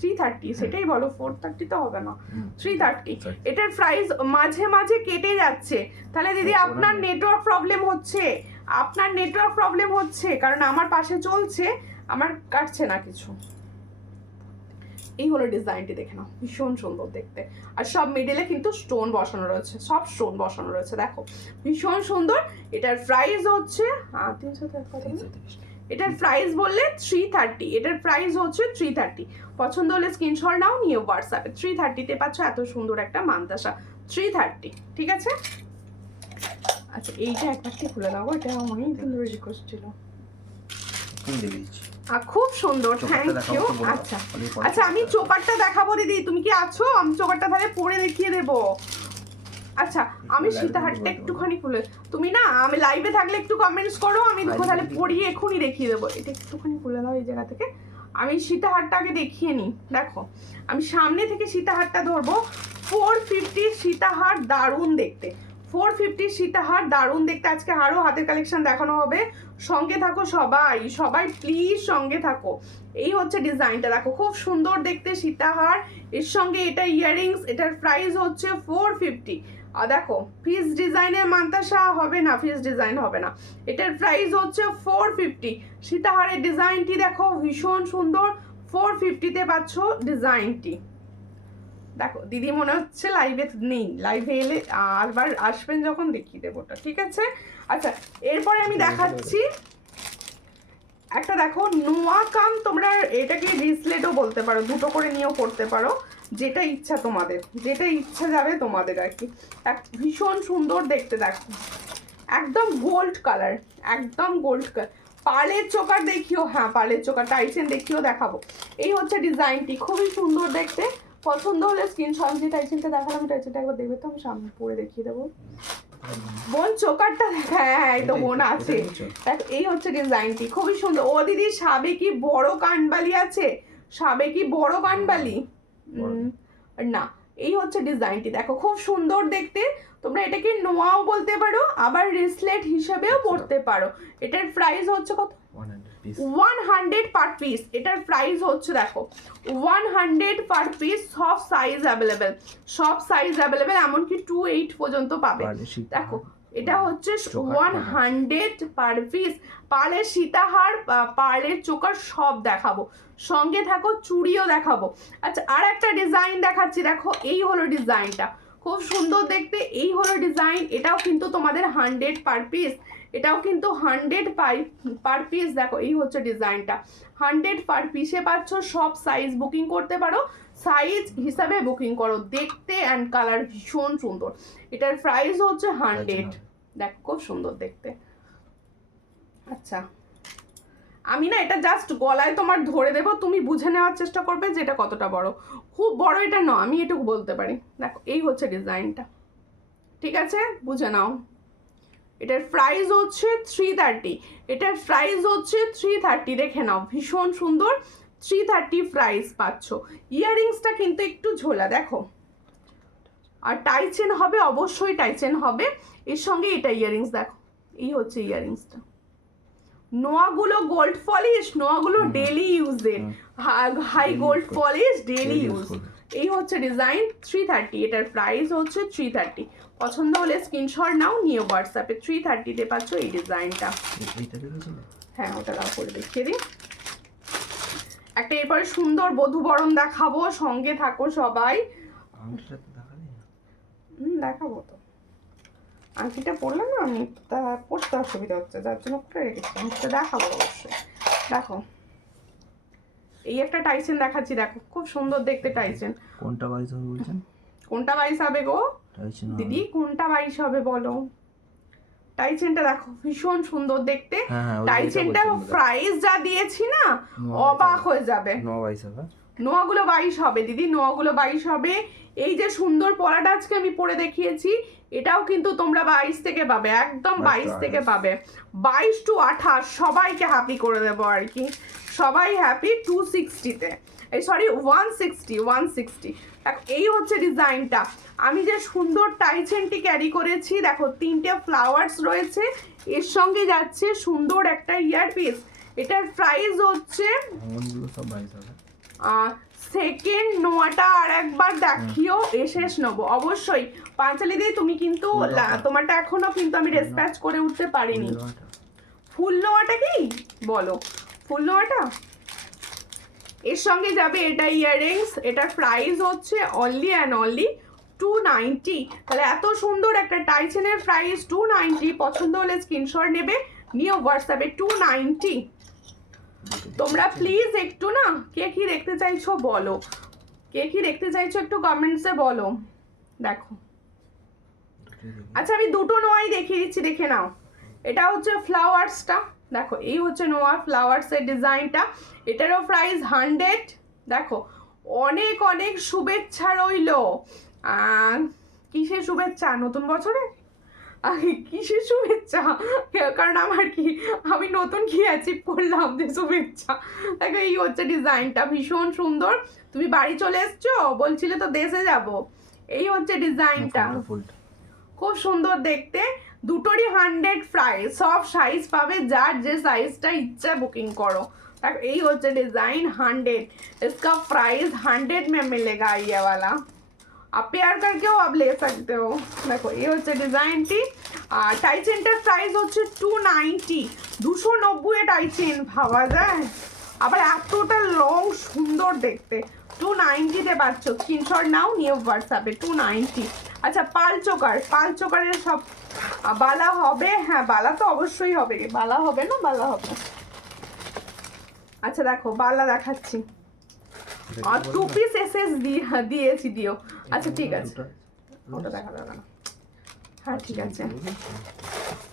330, সেটাই বলো, 430 তো হবে না, 330। এটার প্রাইস মাঝে মাঝে কেটে যাচ্ছে। তাহলে দিদি আপনার নেটওয়ার্ক প্রবলেম হচ্ছে, আপনার নেটওয়ার্ক প্রবলেম হচ্ছে, কারণ আমার পাশে চলছে, আমার কাটছে না কিছু। এই হলো ডিজাইনটি, দেখে নাও ভীষণ সুন্দর দেখতে। আর সব মিডলে কিন্তু স্টোন বসানো রয়েছে, সব স্টোন বসানো রয়েছে, দেখো ভীষণ সুন্দর। এটার প্রাইস হচ্ছে 330। এটার প্রাইস বললে 330। এটার প্রাইস হচ্ছে 330। পছন্দ হলে স্ক্রিনশট নাও, নিয়ে হোয়াটসঅ্যাপে। 330-তে পাচ্ছ এত সুন্দর একটা মান্তাসা, 330, ঠিক আছে। আচ্ছা এইটা একবার খুলে দাও, এটা অনেক দিন ধরে রিকোয়েস্ট ছিল। খুব সুন্দর, থ্যাংক ইউ। আচ্ছা আচ্ছা আমি চোকারটা দেখাবো দিদি, তুমি কি আছো? আমি চোকারটা তাহলে পরে দেখিয়ে দেবো। আচ্ছা আমি সীতাহারটা একটুখানি খুলে, তুমি না আমি লাইভে থাকলে একটু কমেন্টস করো, আমি দেখো তাহলে পরিয়ে এখনই দেখিয়ে দেবো। এটা একটুখানি খুলে দাও এই জায়গা থেকে, আমি সীতাহারটা আগে দেখিয়ে নিই। দেখো আমি সামনে থেকে সীতাহারটা ধরবো। 450 সীতাহার, দারুণ দেখতে। 450 সীতাহার, দারুণ দেখতে। আজকে আরও হাতের কালেকশন দেখানো হবে, সঙ্গে থাকো সবাই, সবাই প্লিজ সঙ্গে থাকো। এই হচ্ছে ডিজাইনটা, দেখো খুব সুন্দর দেখতে সীতাহার, এর সঙ্গে এটা ইয়াররিংস। এটার প্রাইস হচ্ছে 450। দেখো পিস ডিজাইনের মান্তাসা হবে না, পিস ডিজাইন হবে না। এটার প্রাইস হচ্ছে 450। সীতাহারের ডিজাইনটি দেখো ভীষণ সুন্দর, 450-তে পাচ্ছ ডিজাইনটি। দেখো দিদি মনে হচ্ছে লাইভে নেই, লাইভে এলে আবার আসবেন যখন দেখিয়ে দেবো ওটা, ঠিক আছে। আচ্ছা এরপরে আমি দেখাচ্ছি একটা, দেখো নোয়া কাম, তোমরা এটাকে রিসলেটও বলতে পারো, দুটো করে নিয়েও পড়তে পারো, যেটা ইচ্ছা তোমাদের, যেটা ইচ্ছা যাবে তোমাদের আর কি। ভীষণ সুন্দর দেখতে, দেখো একদম গোল্ড কালার, একদম গোল্ড কালার। পার্লের চোকার দেখিও, হ্যাঁ পার্লের চোকার টাইসেন দেখিও দেখাবো। এই হচ্ছে ডিজাইনটি, খুবই সুন্দর দেখতে। পছন্দ হলে স্ক্রিনশট দিয়ে, টাইসেনটা দেখালাম, টাইসেনটা একবার দেখবে তো, আমি সামনে পরে দেখিয়ে দেবো। বোন চোকারটা দেখা, হ্যাঁ এই তো বোন আছে। দেখো এই হচ্ছে ডিজাইনটি, খুবই সুন্দর। ও দিদি সাবেকি বড় কানবালি আছে, সাবেকি বড় কানবালি না, এই হচ্ছে ডিজাইনটি, দেখো খুব সুন্দর দেখতে। তোমরা এটাকে নোয়াও বলতে পারো, আবার রিসলেট হিসেবেও পড়তে পারো। এটার প্রাইস হচ্ছে কত? 100 পার পিস। এটার প্রাইস হচ্ছে দেখো 100 পার পিস। সব সাইজ অ্যাভেলেবেল, সব সাইজ অ্যাভেলেবেল, এমনকি 2/8 পর্যন্ত পাবে। দেখো এটা হচ্ছে 100 পার পিস। পার্লের সীতাহার, পার্লের চোকার সব দেখাবো, সঙ্গে থাকো চুড়িও দেখাবো। আচ্ছা আর একটা ডিজাইন দেখাচ্ছি, দেখো এই হলো ডিজাইনটা, খুব সুন্দর দেখতে। এই হলো ডিজাইন, এটাও কিন্তু তোমাদের 100 পার পিস, এটাও কিন্তু 100 পার পিস। দেখো এই হচ্ছে ডিজাইনটা, 100 পার পিসে পাচ্ছ। সব সাইজ বুকিং করতে পারো, সাইজ হিসাবে বুকিং করো। দেখতে অ্যান্ড কালার ভীষণ সুন্দর। এটার প্রাইস হচ্ছে 100। দেখো খুব সুন্দর দেখতে। আচ্ছা আমি না এটা জাস্ট গলায় তোমার ধরে দেবো, তুমি বুঝে নেওয়ার চেষ্টা করবে যে এটা কতটা বড়। খুব বড় এটা না, আমি এটুকু বলতে পারি। দেখো এই হচ্ছে ডিজাইনটা, ঠিক আছে, বুঝে নাও। এটার প্রাইস হচ্ছে 330, এটার প্রাইস হচ্ছে 330, দেখে নাও ভীষণ সুন্দর। 330 প্রাইস পাচ্ছ। ইয়াররিংসটা কিন্তু একটু ঝোলা, দেখো। আর টাইচেন হবে, অবশ্যই টাইচেন হবে এর সঙ্গে। এটা ইয়াররিংস দেখো, এই হচ্ছে ইয়াররিংসটা। নোয়াগুলো গোল্ড পলিশ, নোয়াগুলো ডেলি ইউজের, high gold polish, daily use. এই হচ্ছে ডিজাইন 330, এটার প্রাইস হচ্ছে 330। পছন্দ হলে স্ক্রিনশট নাও, নিয়ে হোয়াটসঅ্যাপে 330-তে পাচ্ছ এই ডিজাইনটা। হ্যাঁ ওটা দাও করে দেখিয়ে দিই একটা। এরপরে সুন্দর বধূবরণ দেখাবো, সঙ্গে থাকো সবাই। দেখাবো তো, আংটিটা পরলে না আমি তা পড়তে অসুবিধা হচ্ছে, যার জন্য করে রেখেছি। আংটিটা দেখাবো অবশ্যই। দেখো এই একটা টাইসেন দেখাচ্ছি, দেখো খুব সুন্দর দেখতে টাইসেন। কোনটা 22 হবে বলছেন? কোনটা 22 হবে গো দিদি, কোনটা 22 হবে বলো? টাইচেনটা দেখো ভীষণ সুন্দর দেখতে। টাইচেনটা প্রাইস যা দিয়েছি না, অবাক হয়ে যাবে। নোয়াগুলো 22 হবে দিদি, নোয়াগুলো 22 হবে। এই যে সুন্দর পরাটা আজকে আমি পরে দেখিয়েছি, এটাও কিন্তু তোমরা 22 থেকে পাবে, একদম 22 থেকে পাবে। 22 to 28 সবাইকে হ্যাপি করে দেবো আর কি, সবাই হ্যাপি। 260-তে, এই সরি 160। দেখো এই হচ্ছে ডিজাইনটা। আমি যে সুন্দর টাইচেনটি ক্যারি করেছি, দেখো 3টে ফ্লাওয়ার্স রয়েছে, এর সঙ্গে যাচ্ছে সুন্দর একটা ইয়ারপিস। এটার প্রাইস হচ্ছে সেকেন্ড নোয়াটা আর একবার দেখিও, শেষ নেবো অবশ্যই। পাঁচালি দিয়ে তুমি কিন্তু তোমারটা এখনো কিন্তু আমি রেসপ্যাচ করে উঠতে পারিনি। ফুল নোয়াটা কি বলো? ফুল নোয়াটা এর সঙ্গে যাবে এটা ইয়াররিংস। এটার প্রাইস হচ্ছে অনলি অ্যান্ড অনলি 290। তাহলে এত সুন্দর একটা টাইচেনের প্রাইস 290। পছন্দ হলে স্ক্রিনশট নেবে, নিয়ে হোয়াটসঅ্যাপে 290। তোমরা প্লিজ একটু না কে কি দেখতে চাইছো বলো, কে কি দেখতে চাইছো একটু কমেন্টসে বলো। দেখো আচ্ছা আমি দুটো নোয়াই দেখিয়ে দিচ্ছি, দেখে নাও। এটা হচ্ছে ফ্লাওয়ার্সটা, দেখো এই হচ্ছে নোয়া ফ্লাওয়ার্সের ডিজাইনটা। এটারও প্রাইস 100। দেখো অনেক অনেক শুভেচ্ছা রইলো। কিসের শুভেচ্ছা? নতুন বছরে কিসের শুভেচ্ছা? কারণ আমার কি, আমি নতুন কি অ্যাচিভ করলাম যে শুভেচ্ছা। দেখো এই হচ্ছে ডিজাইনটা, ভীষণ সুন্দর। তুমি বাড়ি চলে এসছো, বলছিলে তো দেশে যাব। এই হচ্ছে ডিজাইনটা, খুব সুন্দর দেখতে। দুটোরই 100 প্রাইস, সব সাইজ পাবে, যার যে সাইজটা ইচ্ছা বুকিং করো। देखो यही होता डिजाइन 100, इसका प्राइस 100 में मिलेगा ये वाला, आप पेयर करके आप ले सकते हो। देखो ये होता डिजाइनटी टाइचेनটার প্রাইস হচ্ছে 290, 290 টাইচেন ভাবা যায়। আবার এতটা লং সুন্দর দেখতে, 290-তে পাচ্ছ, স্ক্রিনশট নাও, নিয়ে হোয়াটসঅ্যাপে 290। আচ্ছা পাল চোকারের সব বালা হবে, হ্যাঁ বালা তো অবশ্যই হবে, বালা হবে না, বালা হবে। আচ্ছা দেখো বালা দেখাচ্ছি, আর 2 পিস এসএস দিয়েছি, দিও। আচ্ছা ঠিক আছে, ওটা দেখা যাবে না, হ্যাঁ ঠিক আছে।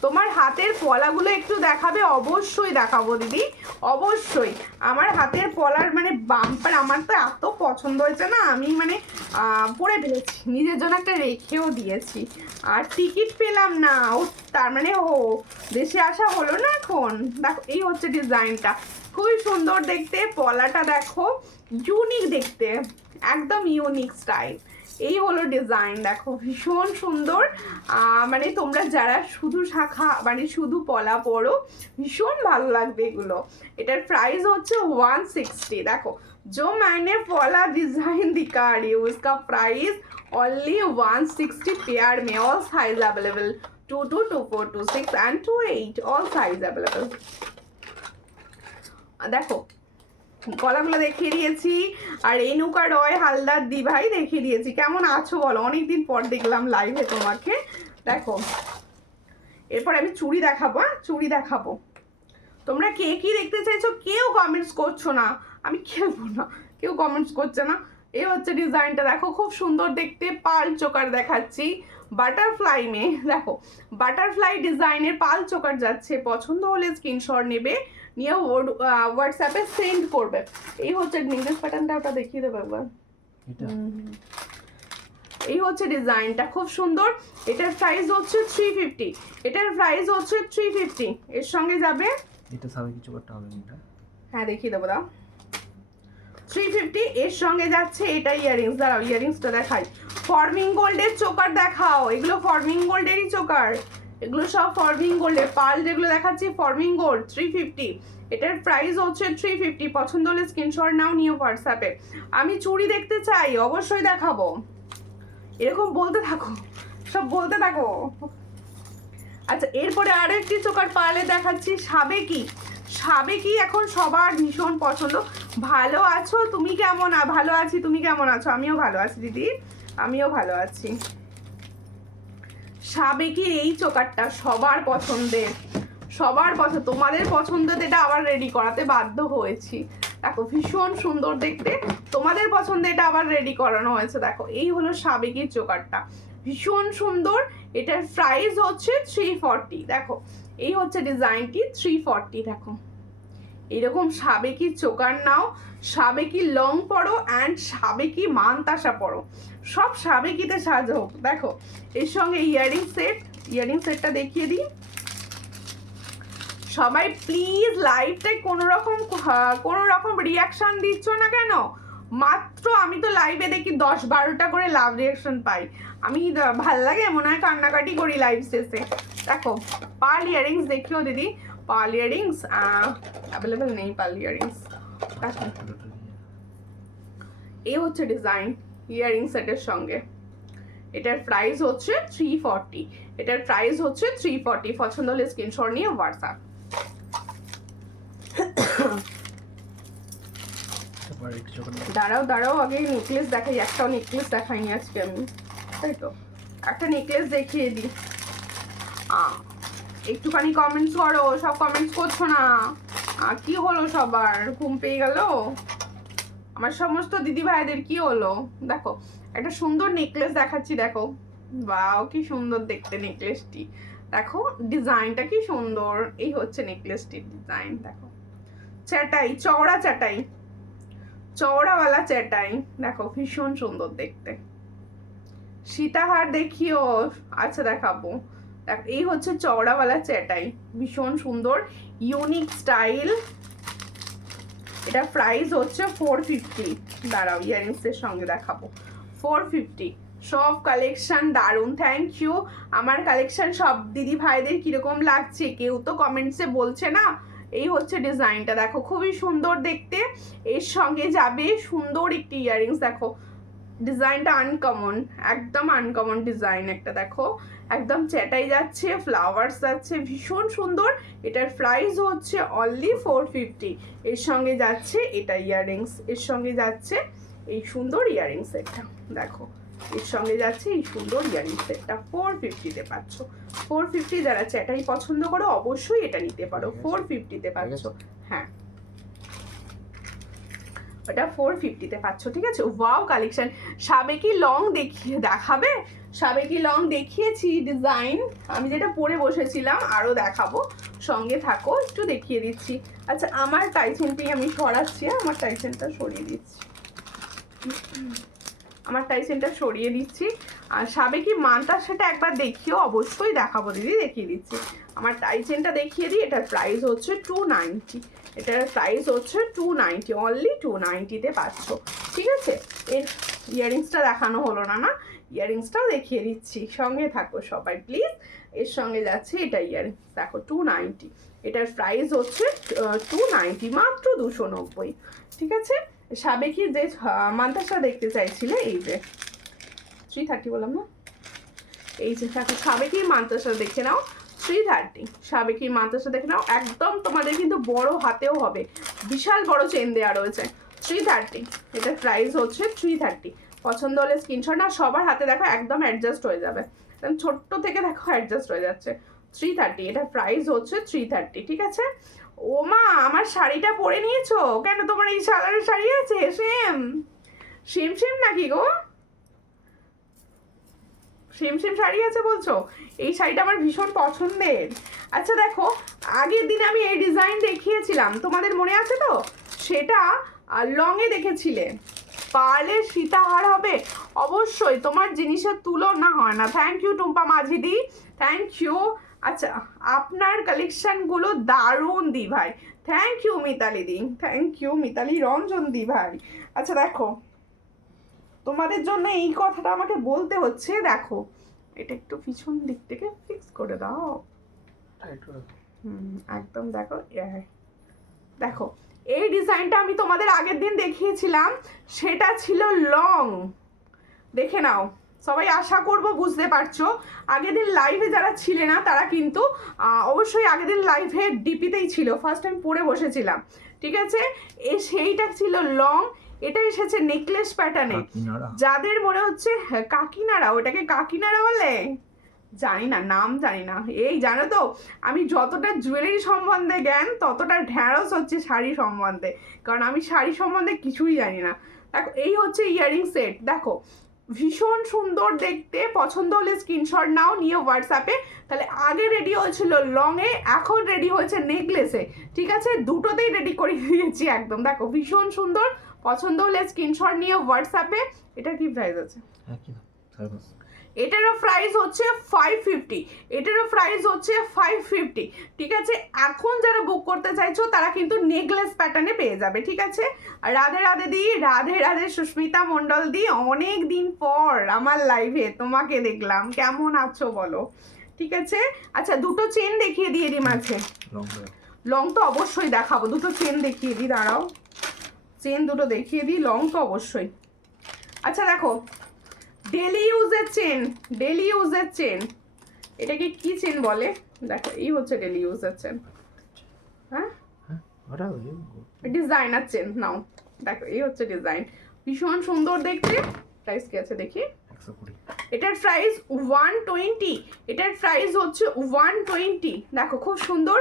তোমার হাতের পলাগুলো একটু দেখাবে? অবশ্যই দেখাবো দিদি, অবশ্যই। আমার হাতের পলার মানে বাম্পার, আমার তো এত পছন্দ হয়েছে না, আমি মানে পরে ফেলেছি, নিজের জন্য একটা রেখেও দিয়েছি। আর টিকিট পেলাম না, ও তার মানে ও দেশে আসা হলো না এখন। দেখো এই হচ্ছে ডিজাইনটা, খুবই সুন্দর দেখতে, পলাটা দেখো ইউনিক দেখতে, একদম ইউনিক স্টাইল। এই হলো ডিজাইন, দেখো ভীষণ সুন্দর। মানে তোমরা যারা শুধু শাখা মানে শুধু পলা পরো, ভীষণ ভালো লাগবে এগুলো। এটার প্রাইস হচ্ছে 160। দেখো जो मैंने पॉला डिजाइन दिखा रही हूँ उसका प्राइस ओनली 160 पेयर में, all size available 22, 24, 26 and 28, all size available. দেখো গলাগুলো দেখিয়ে দিয়েছি, আর রেনুকা রয় হালদার দি ভাই দেখিয়ে দিয়েছি। কেমন আছো বলো, অনেকদিন পর দেখলাম লাইভে তোমাকে। দেখো এরপর আমি চুড়ি দেখাবো, চুড়ি দেখাবো। তোমরা কে কি দেখতে চাইছো কেউ কমেন্টস করছো না, আমি খেলবো না, কেউ কমেন্টস করছে না। এই হচ্ছে ডিজাইনটা, দেখো খুব সুন্দর দেখতে, পাল চোকার দেখাচ্ছি বাটারফ্লাই মে। দেখো বাটারফ্লাই ডিজাইনের পাল চোকার যাচ্ছে, পছন্দ হলে স্ক্রিনশট নেবে, নিয়ে হোয়াটসঅ্যাপে সেন্ড করবে। এই হচ্ছে নেকলেস প্যাটার্নটা, ওটা দেখিয়ে দেবো একবার। এই হচ্ছে ডিজাইনটা, খুব সুন্দর। এটার প্রাইস হচ্ছে 350, এটার প্রাইস হচ্ছে 350। এর সঙ্গে যাবে, এটা সবাই কিছু করতে হবে না, হ্যাঁ দেখিয়ে দেবো, দাও 350। এর সঙ্গে যাচ্ছে এটা ইয়ারিংস, দাঁড়াও ইয়ারিংসটা দেখাই। ফর্মিং গোল্ডের চোকার দেখাও, এগুলো ফর্মিং গোল্ডেরই চোকার, এগুলো সব ফর্মিং গোল্ডের। পাল যেগুলো দেখাচ্ছি ফর্মিং গোল্ড 350, এটার প্রাইস হচ্ছে 350। পছন্দ হলে স্ক্রিনশট নাও, নিও হোয়াটসঅ্যাপে। আমি চুড়ি দেখতে চাই, অবশ্যই দেখাবো, এরকম বলতে থাকো, সব বলতে থাকো। আচ্ছা এরপরে আরো একটি চোকার পার্লে দেখাচ্ছি, সাবেকি। সাবেকি এখন সবার ভীষণ পছন্দ। ভালো আছো তুমি কেমন? ভালো আছি, তুমি কেমন আছো? আমিও ভালো আছি দিদি, আমিও ভালো আছি। সাবেকির এই চোকারটা সবার পছন্দের, সবার পছন্দ, তোমাদের পছন্দের এটা আবার রেডি করাতে বাধ্য হয়েছি। দেখো ভীষণ সুন্দর দেখতে, তোমাদের পছন্দে এটা আবার রেডি করানো হয়েছে। দেখো এই হলো সাবেকির চোকারটা, ভীষণ সুন্দর। এটার প্রাইস হচ্ছে 340। দেখো এই হচ্ছে ডিজাইনটি 340। দেখো এরকম সাবেকি চোকার নাও, সাবেকি লং পরো অ্যান্ড সাবেকি মানতাসা পরো, সব সাবেকিতে সাজো। দেখো এর সঙ্গে ইয়ারিং সেট, ইয়ারিং সেটটা দেখিয়ে দিই। সবাই প্লিজ লাইভটায় কোনো রকম রিয়াকশন দিচ্ছ না কেন? মাত্র আমি তো লাইভে দেখি 10-12টা করে লাভ রিয়াকশন পাই, আমি ভাল লাগে মনে হয় কান্নাকাটি করি লাইভ শেষে। দেখো পার্ল ইয়ারিংস দেখিও দিদি, পার্ল ইয়ারিংস অ্যাভেলেবেল নেই, পার্ল ইয়ারিংস। এই হচ্ছে ডিজাইন ইয়ারিং সেটের সঙ্গে, এটার প্রাইস হচ্ছে 340, এটার প্রাইস হচ্ছে 340। পছন্দ হলে স্ক্রিনশট নিয়ে হোয়াটসঅ্যাপ। দাঁড়াও দাঁড়াও, আগে নেকলেস দেখাই, একটাও নেকলেস দেখাইনি আজকে আমি, তাই তো একটা নেকলেস দেখিয়ে দিই। একটুখানি কমেন্টস করো, সব কমেন্টস করছো না, কি হলো সবার? ঘুম পেয়ে গেল আমার সমস্ত দিদি ভাইদের, কি হলো? দেখো একটা সুন্দর নেকলেস দেখাচ্ছি, দেখো বাও কি সুন্দর দেখতে নেকলেসটি, দেখো ডিজাইনটা কি সুন্দর। এই হচ্ছে নেকলেসটির ডিজাইন, দেখো চাটাই, চওড়া চাটাই, চওড়াওয়ালা চাটাই, দেখো ভীষণ সুন্দর দেখতে। সীতাহার দেখিও, আচ্ছা দেখাবো। এই হচ্ছে চওড়াওয়ালা চাটাই, ভীষণ সুন্দর ইউনিক স্টাইল। এটা প্রাইস হচ্ছে 450। দাঁড়াও ইয়ারিংসের সঙ্গে দেখাবো, 450। সব কালেকশন দারুণ, থ্যাংক ইউ। আমার কালেকশন সব দিদি ভাইদের কিরকম লাগছে কেউ তো কমেন্টসে বলছে না। এই হচ্ছে ডিজাইনটা, দেখো খুবই সুন্দর দেখতে। এর সঙ্গে যাবে সুন্দর একটি ইয়ারিংস, দেখো ডিজাইনটা আনকমন, একদম আনকমন ডিজাইন একটা, দেখো একদম চেটাই যাচ্ছে, ফ্লাওয়ার্স যাচ্ছে, ভীষণ সুন্দর। এটার প্রাইস হচ্ছে অনলি 450। এর সঙ্গে যাচ্ছে এটা ইয়ারিংস, এর সঙ্গে যাচ্ছে এই সুন্দর ইয়ারিং সেটটা দেখো, এর সঙ্গে যাচ্ছে এই সুন্দর ইয়ারিং সেটটা 450-তে পাচ্ছ। 450 যারা এটাই পছন্দ করো অবশ্যই এটা নিতে পারো, 450-তে পাচ্ছ। হ্যাঁ, ওটা 450-তে পাচ্ছ, ঠিক আছে। Wow collection. সাবেকি লং দেখাবে, সাবেকি লং দেখিয়েছি ডিজাইন, আমি যেটা পরে বসেছিলাম আরও দেখাবো, সঙ্গে থাকো, একটু দেখিয়ে দিচ্ছি। আচ্ছা, আমার টাইচেনটাই আমি সরাচ্ছি, আমার টাইচেনটা সরিয়ে দিচ্ছি, আমার টাইচেনটা সরিয়ে দিচ্ছি। আর সাবেকি মানটা সেটা একবার দেখিও, অবশ্যই দেখাবো দিদি, দেখিয়ে দিচ্ছি। আমার টাইচেনটা দেখিয়ে দিই, এটার প্রাইস হচ্ছে 290, এটার প্রাইস হচ্ছে 290, অনলি 290-তে পাচ্ছ, ঠিক আছে। এর ইয়ারিংসটা দেখানো হলো না, না ইয়ারিংসটাও দেখিয়ে দিচ্ছি, সঙ্গে থাকো সবাই প্লিজ। এর সঙ্গে যাচ্ছে এটা ইয়ারিংস, দেখো 290, এটার প্রাইস হচ্ছে 290, মাত্র 290, ঠিক আছে। সাবেকি যে মান্তাসটা দেখতে চাইছিলে, এই যে 330 বললাম না, এই যে দেখো সাবেকি মান্তাসটা দেখে নাও, 330 সাবেকি মান্তাসটা দেখে নাও, একদম তোমাদের কিন্তু বড় হাতেও হবে, বিশাল বড় চেন দেওয়া রয়েছে, 330, এটার প্রাইস হচ্ছে 330। পছন্দ হলে স্ক্রিনশট না, সবার হাতে দেখো একদম অ্যাডজাস্ট হয়ে যাবে, একদম ছোট্ট থেকে দেখো অ্যাডজাস্ট হয়ে যাচ্ছে, 330, এটার প্রাইস হচ্ছে 330, ঠিক আছে। ও মা, আমার শাড়িটা পরে নিয়েছো কেন? তোমার এই কালারের শাড়ি আছে? সেম সেম সেম নাকি গো? সেম সেম শাড়ি আছে বলছো? এই শাড়িটা আমার ভীষণ পছন্দের। আচ্ছা দেখো, আগের দিন আমি এই ডিজাইন দেখিয়েছিলাম, তোমাদের মনে আছে তো? সেটা লংয়ে দেখেছিলে, পার্লের সীতাহার হবে, অবশ্যই তোমার জিনিসের তুলনা হয় না। থ্যাংক ইউ টুম্পা মাঝিদি, থ্যাংক ইউ। আচ্ছা, আপনার কালেকশনগুলো দারুণ দি ভাই, থ্যাংক ইউ মিতালি দি, থ্যাংক ইউ মিতালি রঞ্জন দি ভাই। আচ্ছা দেখো, তোমাদের জন্য এই কথাটা আমাকে বলতে হচ্ছে, দেখো এটা একটু পিছন দিক থেকে ফিক্স করে দাও, একদম দেখো, দেখো এই ডিজাইনটা আমি তোমাদের আগের দিন দেখিয়েছিলাম, সেটা ছিল লং, দেখে নাও সবাই, আশা করব বুঝতে পারছো। আগের দিন লাইভে যারা ছিলে না তারা কিন্তু অবশ্যই আগের দিন লাইভে ডিপিতেই ছিল, ফার্স্ট টাইম পরে বসেছিলাম, ঠিক আছে। সেইটা ছিল লং, এটা এসেছে নেকলেস প্যাটার্নে, যাদের মনে হচ্ছে কাকিনাড়া, ওটাকে কাকিনাড়া বলে, জানি না, নাম জানি না। এই জানো তো, আমি যতটা জুয়েলারি সম্বন্ধে জ্ঞান ততটা ঢ্যাঁড়স হচ্ছে শাড়ি সম্বন্ধে, কারণ আমি শাড়ি সম্বন্ধে কিছুই জানি না। দেখো এই হচ্ছে ইয়ারিং সেট, দেখো ভীষণ সুন্দর দেখতে, পছন্দ হলে স্ক্রিনশট নাও, নিয়ে হোয়াটসঅ্যাপে। তাহলে আগে রেডি হয়েছিল লংয়ে, এখন রেডি হয়েছে নেকলেসে, ঠিক আছে, দুটোতেই রেডি করে দিয়েছি একদম। দেখো ভীষণ সুন্দর, পছন্দ হলে স্ক্রিনশট নিয়ে হোয়াটসঅ্যাপে। এটা কি প্রাইস আছে? এটারও প্রাইস হচ্ছে 550, এটারও প্রাইস হচ্ছে 550, ঠিক আছে। এখন যারা বুক করতে চাইছো তারা কিন্তু নেকলেস প্যাটার্নে পেয়ে যাবে, ঠিক আছে। রাধে রাধে দি, রাধে রাধে সুস্মিতা মণ্ডল দি, অনেক দিন পর আমার লাইভে তোমাকে দেখলাম, কেমন আছো বলো, ঠিক আছে। আচ্ছা, দুটো চেন দেখিয়ে দিয়ে দিই মাঝে, লং তো অবশ্যই দেখাবো, দুটো চেন দেখিয়ে দিই, দাঁড়াও চেন দুটো দেখিয়ে দিই, লং তো অবশ্যই। আচ্ছা দেখো, ডেলি ইউজের চেন, ডেলি ইউজের চেন, এটাকে কি চেন বলে? দেখো এই হচ্ছে ডেলি ইউজের চেন, হ্যাঁ ডিজাইনার চেন, নাও দেখো এই হচ্ছে ডিজাইন, ভীষণ সুন্দর দেখতে। প্রাইস কি আছে দেখি, এটার প্রাইস 120, এটার প্রাইস হচ্ছে 120, দেখো খুব সুন্দর,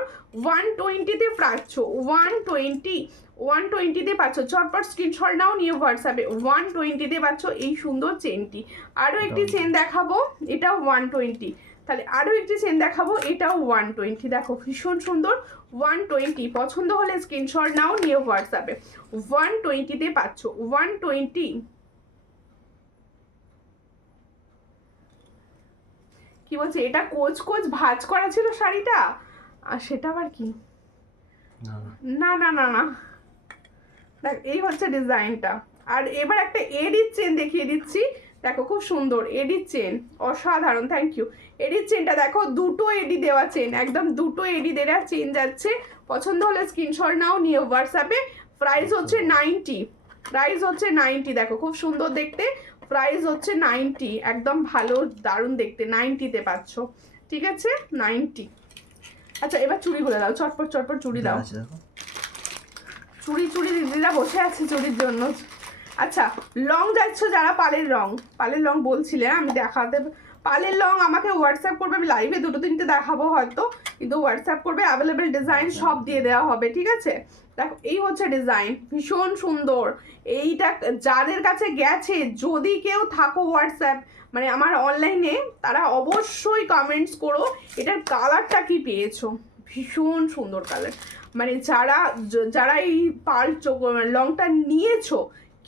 120-তে পাচ্ছ, 120-তে পাচ্ছ, চটপট স্ক্রিনশট নাও, নিয়ে হোয়াটসঅ্যাপে, 120-তে পাচ্ছ এই সুন্দর চেনটি। আরও একটি চেন দেখাবো, এটাও 120, তাহলে আরও একটি চেন দেখাবো, এটাও 120, দেখো ভীষণ সুন্দর, 120, পছন্দ হলে স্ক্রিনশট নাও, নিয়ে হোয়াটসঅ্যাপে, 120-তে পাচ্ছ, 120। কি বলছে, এটা কোচ কোচ ভাঁজ করা ছিল শাড়িটা, আর সেটা আবার কি? না না না না, দেখ এই হচ্ছে ডিজাইনটা। আর এবার একটা এডির চেন দেখিয়ে দিচ্ছি, দেখো খুব সুন্দর এডির চেন, অসাধারণ, থ্যাংক ইউ। এডির চেনটা দেখো, দুটো এডি দেওয়া চেন, একদম দুটো এডি দেওয়া চেন যাচ্ছে, পছন্দ হলে স্ক্রিনশট নাও, নিয়ে হোয়াটসঅ্যাপে। প্রাইস হচ্ছে 90, প্রাইস হচ্ছে 90, দেখো খুব সুন্দর দেখতে, প্রাইস হচ্ছে 90, একদম ভালো দারুণ দেখতে, 90-তে পাচ্ছ, ঠিক আছে, 90। আচ্ছা এবার চুড়িগুলো দাও, চটপট চটপট চুড়ি দাও, চুড়ি চুড়ি দিদিরা বসে আছে চুড়ির জন্য, আচ্ছা লং যাচ্ছ যারা, পালের লং বলছিলে, আমি দেখাতে, পালের লং আমাকে হোয়াটসঅ্যাপ করবে, আমি লাইভে 2-3টে দেখাবো হয়তো, কিন্তু হোয়াটসঅ্যাপ করবে, অ্যাভেলেবেল ডিজাইন সব দিয়ে দেওয়া হবে, ঠিক আছে? দেখো এই হচ্ছে ডিজাইন, ভীষণ সুন্দর। এইটা যাদের কাছে গেছে, যদি কেউ থাকো হোয়াটসঅ্যাপ মানে আমার অনলাইনে, তারা অবশ্যই কমেন্টস করো এটার কালারটা কি পেয়েছো। ভীষণ সুন্দর কালার, মানে যারা এই পাল লংটা নিয়েছো,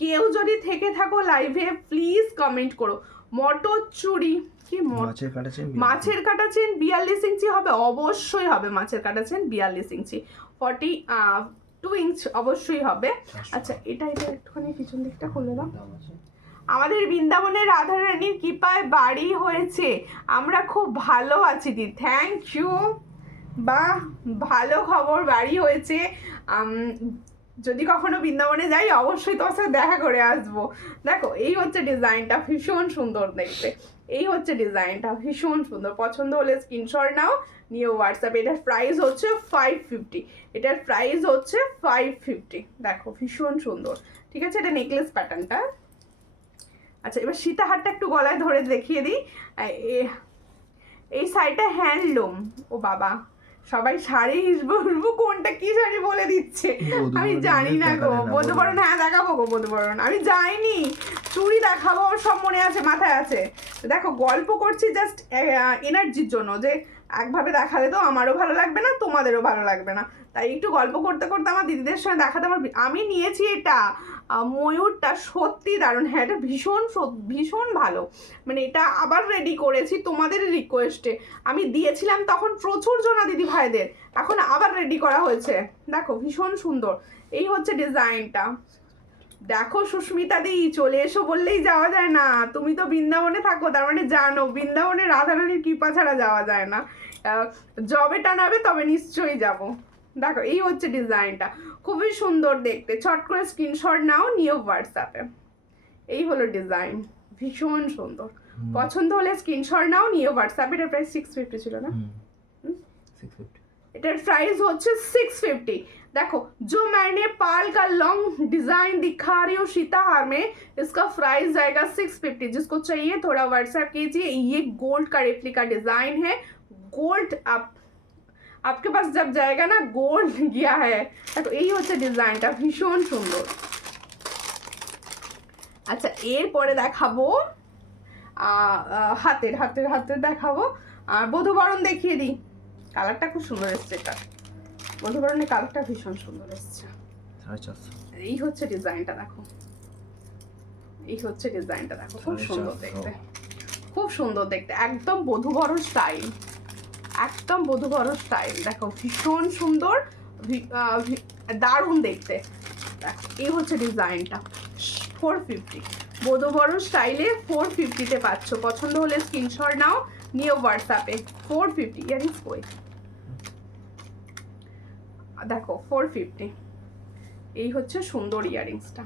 কেউ যদি থেকে থাকো লাইভে প্লিজ কমেন্ট করো। মটর চুড়ি কি মাছের কাটা চেন 42 ইঞ্চি হবে, অবশ্যই হবে মাছের কাটা চেন 42 ইঞ্চি, 42 ইঞ্চ অবশ্যই হবে। আচ্ছা এটা একটুখানি পিছন দিকটা খুলে দাও। আমাদের বৃন্দাবনের রাধারানীর কৃপায় বাড়ি হয়েছে, আমরা খুব ভালো আছি দি, থ্যাংক ইউ। বাহ, ভালো খবর, বাড়ি হয়েছে। যদি কখনো বৃন্দাবনে যাই অবশ্যই তোমার সাথে দেখা করে আসবো। দেখো এই হচ্ছে ডিজাইনটা, ভীষণ সুন্দর দেখতে, এই হচ্ছে ডিজাইনটা ভীষণ সুন্দর। পছন্দ হলে স্ক্রিনশট নাও, নিয়ে হোয়াটসঅ্যাপ। এটার প্রাইস হচ্ছে 550, এটার প্রাইস হচ্ছে 550। দেখো ভীষণ সুন্দর, ঠিক আছে? এটা নেকলেস প্যাটার্নটা। আচ্ছা এবার সীতাহারটা একটু গলায় ধরে দেখিয়ে দিই। এই সাইডটা হ্যান্ডলুম। ও বাবা, সবাই শাড়ি বলবো, কোনটা কি শাড়ি বলে দিচ্ছে, আমি জানি না গো। বধূবরণ, হ্যাঁ দেখাবো গো বধূবরণ, আমি যাইনি। চুড়ি দেখাবো সব মনে আছে, মাথায় আছে। দেখো গল্প করছি জাস্ট এনার্জির জন্য, যে একভাবে দেখালে তো আমারও ভালো লাগবে না, তোমাদেরও ভালো লাগবে না, তাই একটু গল্প করতে করতে আমার দিদিদের সঙ্গে দেখাতে আমি নিয়েছি এটা ময়ূরটা, সত্যি দারুণ। হ্যাঁ এটা ভীষণ ভালো, মানে এটা আবার রেডি করেছি তোমাদের রিকোয়েস্টে, আমি দিয়েছিলাম তখন প্রচুর জনা দিদি ভাইদের, এখন আবার রেডি করা হয়েছে। দেখো ভীষণ সুন্দর, এই হচ্ছে ডিজাইনটা। দেখো সুস্মিতা দি, চলে এসো বললেই যাওয়া যায় না, তুমি তো বৃন্দাবনে থাকো, তার মানে জানো বৃন্দাবনে রাধারানীর কৃপা ছাড়া যাওয়া যায় না, জবে টানাবে তবে নিশ্চয়ই যাব। দেখো এই হচ্ছে ডিজাইনটা, খুবই সুন্দর দেখতে। চট করে স্ক্রিনশট নাও, নিয়ে হোয়াটসঅ্যাপে। এই হলো ডিজাইন, ভীষণ সুন্দর। পছন্দ হলে স্ক্রিনশট নাও, নিয়ে হোয়াটসঅ্যাপে। এটার প্রাইস 650 ছিল না? 650। এটার প্রাইস হচ্ছে 650। देखो जो मैंने पाल का लॉन्ग डिजाइन दिखा रही हूँ सीताहार में, इसका प्राइस जाएगा 650। जिसको चाहिए थोड़ा व्हाट्सएप कीजिए। ये गोल्ड का रेप्लिका डिजाइन है, गोल्ड आपके पास जब जाएगा ना, गोल्ड गया है। तो यही হচ্ছে ডিজাইনটা, ভীষণ সুন্দর। আচ্ছা এরপরে দেখাবো হাতের দেখাবো। আর বধূবরণ দেখিয়ে দিই, কালারটা খুব সুন্দর এসছে, এটা বধূবরণের কালারটা ভীষণ সুন্দর এসছে। 450। এই হচ্ছে ডিজাইনটা, দেখো এই হচ্ছে ডিজাইনটা, দেখো খুব সুন্দর দেখতে, খুব সুন্দর দেখতে, একদম বধূবরণ স্টাইল, একদম বধূবরণ স্টাইল। দেখো ভীষণ সুন্দর, দারুণ দেখতে। দেখো এই হচ্ছে ডিজাইনটা, 450 বধূবরণ স্টাইলে 450-তে পাচ্ছ। পছন্দ হলে স্ক্রিনশট নাও, নিয়ে হোয়াটসঅ্যাপে। 450 ইয়ারিংস কই, দেখো 450। এই হচ্ছে সুন্দর ইয়ারিংসটা,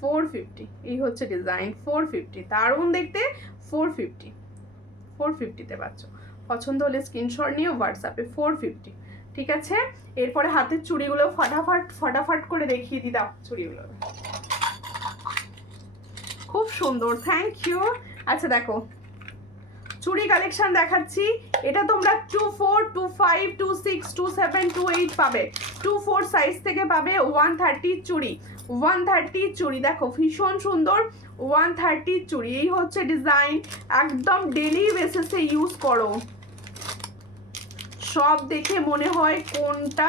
450। এই হচ্ছে ডিজাইন, 450, দারুণ দেখতে, 450-তে পাচ্ছ। পছন্দ হলে স্ক্রিনশট নিয়ে হোয়াটসঅ্যাপে। 450, ঠিক আছে? এরপরে হাতের চুড়িগুলো ফটাফট করে দেখিয়ে দি, দাও চুড়িগুলো, খুব সুন্দর, থ্যাংক ইউ। আচ্ছা দেখো চুড়ি কালেকশন দেখাচ্ছি, এটা তোমরা 24, 25, 26, 27, 28 পাবে, 24 সাইজ থেকে পাবে। 130 চুড়ি, 130 চুড়ি, দেখো ভীষণ সুন্দর 130 চুড়ি। এই হচ্ছে ডিজাইন, একদম ডেলি বেসিসে ইউজ করো। সব দেখে মনে হয় কোনটা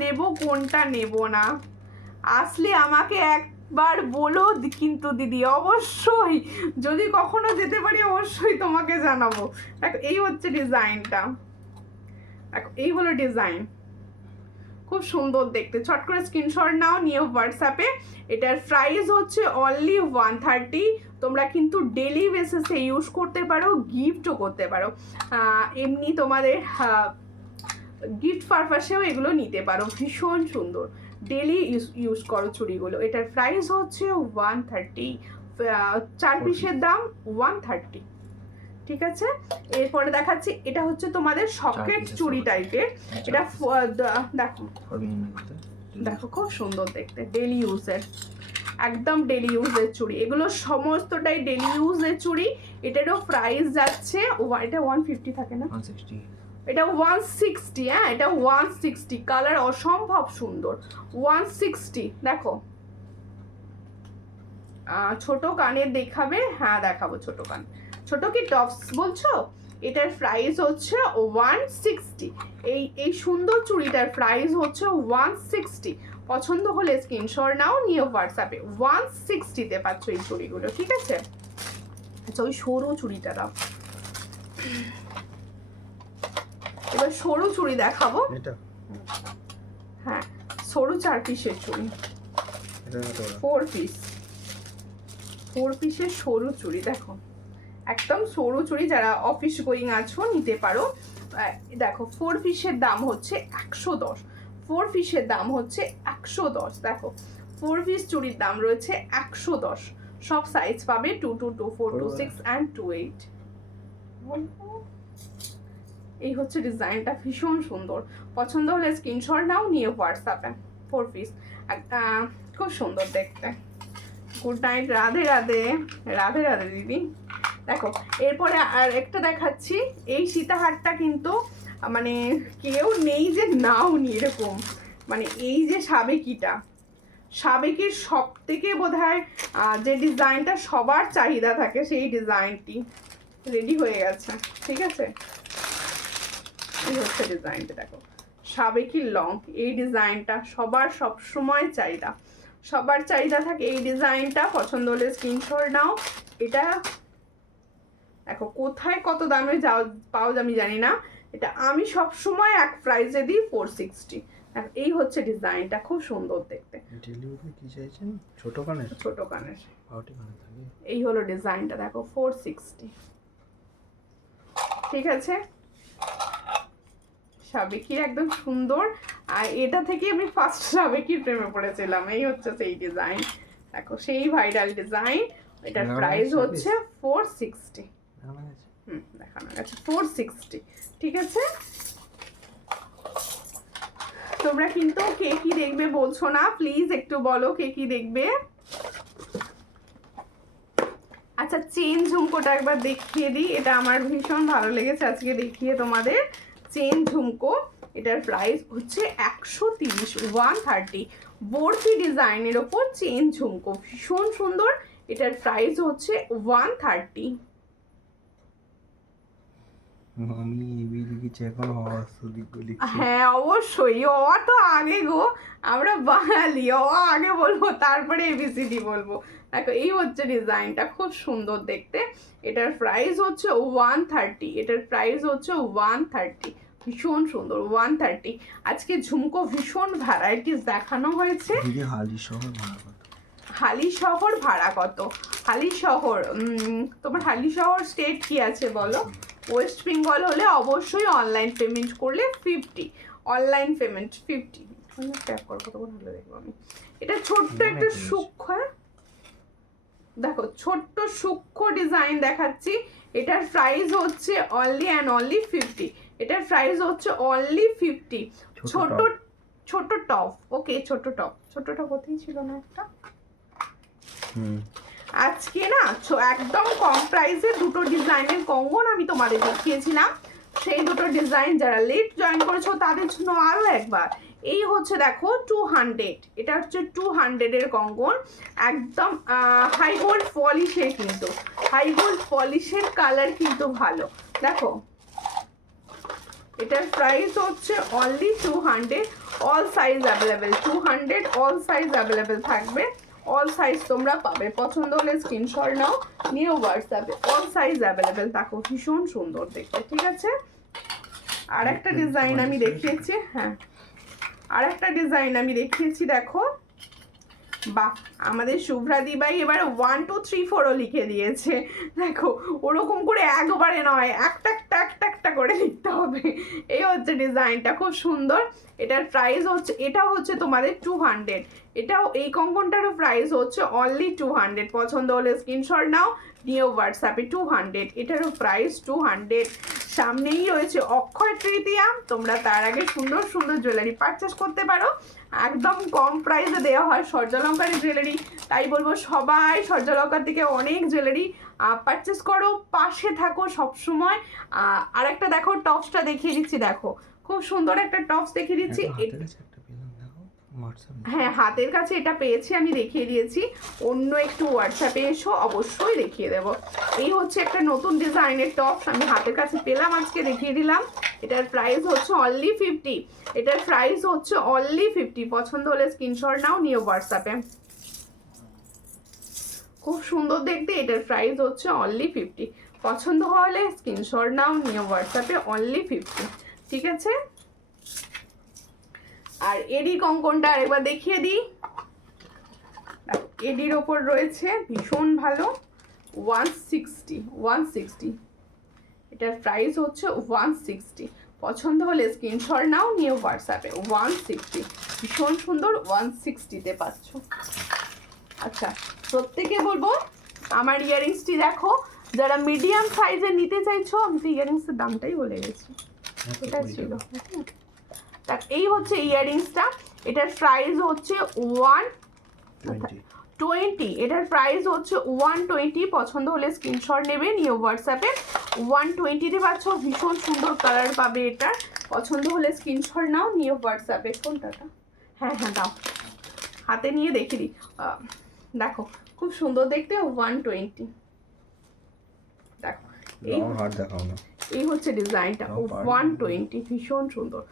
নেব কোনটা নেব না, আসলে আমাকে একবার বলো কিন্তু দিদি, অবশ্যই যদি কখনো যেতে পারি অবশ্যই তোমাকে জানাবো। দেখো এই হচ্ছে ডিজাইনটা, দেখো এই হলো ডিজাইন, খুব সুন্দর দেখতে। চট করে স্ক্রিনশট নাও, নিয়ে হোয়াটসঅ্যাপে। এটার প্রাইস হচ্ছে অনলি 130। তোমরা কিন্তু ডেলি বেসিসে ইউজ করতে পারো, গিফটও করতে পারো, এমনি তোমাদের গিফট পারপাসেও এগুলো নিতে পারো। ভীষণ সুন্দর, ডেলি ইউজ করো চুড়িগুলো। এটার প্রাইস হচ্ছে 130, 4 পিসের দাম 130, ঠিক আছে? এরপরে দেখাচ্ছি, এটা হচ্ছে তোমাদের সকেট চুড়ি টাইপের। এটা দেখো দেখো খুব সুন্দর দেখতে, ডেলি ইউজের, একদম ডেলি ইউজের চুড়ি, এগুলো সমস্তটাই ডেলি ইউজের চুড়ি। এটারও প্রাইস যাচ্ছে এটা 150 থাকে না, 160 এটা 160, হ্যাঁ এটা 160, কালার অসম্ভব সুন্দর, 160। দেখো ছোট কানের দেখাবে, হ্যাঁ দেখাবো ছোট কান। ছোট কি টপস বলছো? এটার প্রাইস হচ্ছে 160। এই সুন্দর চুড়িটার প্রাইস হচ্ছে 160। পছন্দ হলে স্ক্রিনশট নাও, নিয়ে হোয়াটসঅ্যাপে 160-তে পাচ্ছ এই চুড়িগুলো, ঠিক আছে? আচ্ছা ওই সরু চুড়িটা দাও, এবার সরু চুড়ি দেখাবো। এটা হ্যাঁ সরু 4 পিসের চুড়ি, এটা 4 পিসের সরু চুড়ি। দেখো একদম সরু চুড়ি, যারা অফিস গোয়িং আছো নিতে পারো। দেখো 4 পিসের দাম হচ্ছে 110, 4 পিসের দাম হচ্ছে 110। দেখো 4 পিস চুড়ির দাম রয়েছে 110। সব সাইজ পাবে 2 to 2, 4 to 6 and 2 8। এই হচ্ছে ডিজাইনটা, ভীষণ সুন্দর। পছন্দ হলে স্ক্রিনশট নাও, নিয়ে হোয়াটসঅ্যাপে 4 পিস, খুব সুন্দর দেখতে। গুড নাইট, রাধে রাধে, রাধে রাধে দিদি। দেখো এরপরে আর একটা দেখাচ্ছি, এই সীতাহারটা কিন্তু মানে কেউ নেই যে নাও নি এরকম, মানে এই যে সাবেকির সব থেকে বোধহয় যে ডিজাইনটা সবার চাহিদা থাকে, সেই ডিজাইনটি রেডি হয়ে গেছে, ঠিক আছে? এই হচ্ছে ডিজাইনটা, দেখো সাবেকির লং, এই ডিজাইনটা সবার সব সময় চাহিদা, সবার চাহিদা থাকে এই ডিজাইনটা। পছন্দ হলে স্ক্রিনশট নাও। এটা দেখো কোথায় কত দামে পাও আমি জানি না, এটা আমি সব সময় এক প্রাইসে দিই 460। এই হচ্ছে ডিজাইনটা, খুব সুন্দর দেখতে। ডেলিভারি কি চাইছেন? ছোট কানের, ছোট কানের, পাউটি কানের থাকে। এই হলো ডিজাইনটা, দেখো 460, ঠিক আছে? সাবেকির একদম সুন্দর, আর এটা থেকে আমি ফার্স্ট সাবেকির প্রেমে পড়েছিলাম। এই হচ্ছে সেই ডিজাইন, দেখো সেই ভাইরাল ডিজাইন। এটার প্রাইস হচ্ছে 460। দেখানো গেছে 460, ঠিক আছে? তোমরা কিন্তু কে কি দেখবে বলছো না, প্লিজ একটু বলো কে কি দেখবে। আচ্ছা চেন ঝুমকোটা একবার দেখিয়ে দিই, এটা আমার ভীষণ ভালো লেগেছে আজকে দেখিয়ে তোমাদের। চেন ঝুমকো, এটার প্রাইস হচ্ছে 130, 130। বরফি ডিজাইনের ওপর চেন ঝুমকো, ভীষণ সুন্দর। এটার প্রাইস হচ্ছে 130। আমি এবি লিখেছি এখন, হ্যাঁ অবশ্যই, অ তো আগে গো, আমরা বাঙালি, অ আগে বলবো তারপরে এবিসিডি বলবো। দেখো এই হচ্ছে ডিজাইনটা, খুব সুন্দর দেখতে। এটার প্রাইস হচ্ছে 130, এটার প্রাইস হচ্ছে 130, ভীষণ সুন্দর 130। আজকে ঝুমকো ভীষণ ভ্যারাইটিস দেখানো হয়েছে। হালিশহর ভাড়া কত? হালিশহর তোমার হালিশহর স্টেট কি আছে বলো? ওয়েস্ট বেঙ্গল হলে অবশ্যই অনলাইন পেমেন্ট করলে 50, অনলাইন পেমেন্ট 50। ট্যাপ কর কতক্ষণ হলো দেখবো আমি। এটা ছোট্ট একটা সূক্ষ্ম, দেখো ছোট্ট সূক্ষ্ম ডিজাইন দেখাচ্ছি। এটার প্রাইস হচ্ছে অনলি অ্যান্ড অনলি 50। এটার প্রাইস হচ্ছে অনলি 50। ছোট টপ, ওকে ছোট টপ কোথায় ছিল না একটা? আজকে না একদম কম প্রাইসে দুটো ডিজাইনের কঙ্গন আমি তোমাদের দেখিয়েছিলাম, সেই দুটো ডিজাইন যারা লেট জয়েন করেছো তাদের জন্য আরো একবার। এই হচ্ছে দেখো 200, এটা হচ্ছে 200 এর কঙ্গন, একদম হাই গোল্ড পলিশের, কিন্তু হাই গোল্ড পলিশের কালার কিন্তু ভালো। দেখো এটার প্রাইস হচ্ছে only 200, all size available, 200 all size available থাকবে, অল সাইজ তোমরা পাবে। পছন্দ হলে স্ক্রিনশট নাও, নিয়ে হোয়াটসঅ্যাপে, অল সাইজ অ্যাভেলেবেল। দেখো ভীষণ সুন্দর দেখতে, ঠিক আছে? আর একটা ডিজাইন আমি দেখিয়েছি, হ্যাঁ আর একটা ডিজাইন আমি দেখিয়েছি, দেখো বাহ আমাদের শুভ্রা দিবাই এবার 1 2 3 4ও লিখে দিয়েছে। দেখো ওরকম করে একবারে নয়, একটা একটা করে লিখতে হবে। এই হচ্ছে ডিজাইনটা, খুব সুন্দর। এটার প্রাইস হচ্ছে, এটা হচ্ছে তোমাদের 200, এটাও এই কঙ্কনটারও প্রাইস হচ্ছে অনলি 200। পছন্দ হলে স্ক্রিনশট নাও, নিয়ে হোয়াটসঅ্যাপে 200, এটারও প্রাইস 200। সামনেই রয়েছে অক্ষয় তৃতীয়া, তোমরা তার আগে সুন্দর সুন্দর জুয়েলারি পারচেস করতে পারো। একদম কম প্রাইসে দেওয়া হয় সূর্যালঙ্কারের জুয়েলারি, তাই বলবো সবাই সূর্যালঙ্কার থেকে অনেক জুয়েলারি পারচেস করো, পাশে থাকো সবসময়। আর একটা দেখো টপসটা দেখিয়ে দিচ্ছি, দেখো খুব সুন্দর একটা টপস দেখিয়ে দিচ্ছি। হ্যাঁ, হাতের কাছে এটা পেয়েছি, আমি দেখিয়ে দিয়েছি। অন্য একটু হোয়াটসঅ্যাপে এসো, অবশ্যই দেখিয়ে দেব। এই হচ্ছে একটা নতুন ডিজাইনের টপস, আমি হাতের কাছে পেলাম, আজকে দেখিয়ে দিলাম। এটার প্রাইস হচ্ছে অনলি 50। এটার প্রাইস হচ্ছে অনলি 50। পছন্দ হলে স্ক্রিনশট নাও, নিও হোয়াটসঅ্যাপে। খুব সুন্দর দেখতে, এটার প্রাইস হচ্ছে অনলি 50। পছন্দ হলে স্ক্রিনশট নাও, নিও হোয়াটসঅ্যাপে, অনলি 50। ঠিক আছে। আর এডি কঙ্কনটা আরেকবার দেখিয়ে দিই। এডির ওপর রয়েছে ভীষণ ভালো 160। এটার প্রাইস হচ্ছে 160। পছন্দ হলে স্ক্রিনশট নাও, নিও হোয়াটসঅ্যাপে, 160। ভীষণ সুন্দর, 160-তে পাচ্ছ। আচ্ছা, প্রত্যেকে বলবো আমার ইয়ারিংসটি দেখো, যারা মিডিয়াম সাইজে নিতে চাইছো। আমি তো ইয়ারিংসের দামটাই বলে গেছি, এটা ছিল। এই হচ্ছে ইয়ারিংসটা, এটার প্রাইস হচ্ছে 120। এটার প্রাইস হচ্ছে 120। পছন্দ হলে স্ক্রিনশট নেবে, নিয়ে হোয়াটসঅ্যাপে 120-তে পাচ্ছ। ভীষণ সুন্দর কালার পাবে এটা। পছন্দ হলে স্ক্রিনশট নাও, নিয়ে হোয়াটসঅ্যাপে। কোনটাটা? হ্যাঁ দাও, হাতে নিয়ে দেখে দিই। দেখো খুব সুন্দর দেখতে, 120। দেখো এই হচ্ছে ডিজাইনটা, 120। ভীষণ সুন্দর,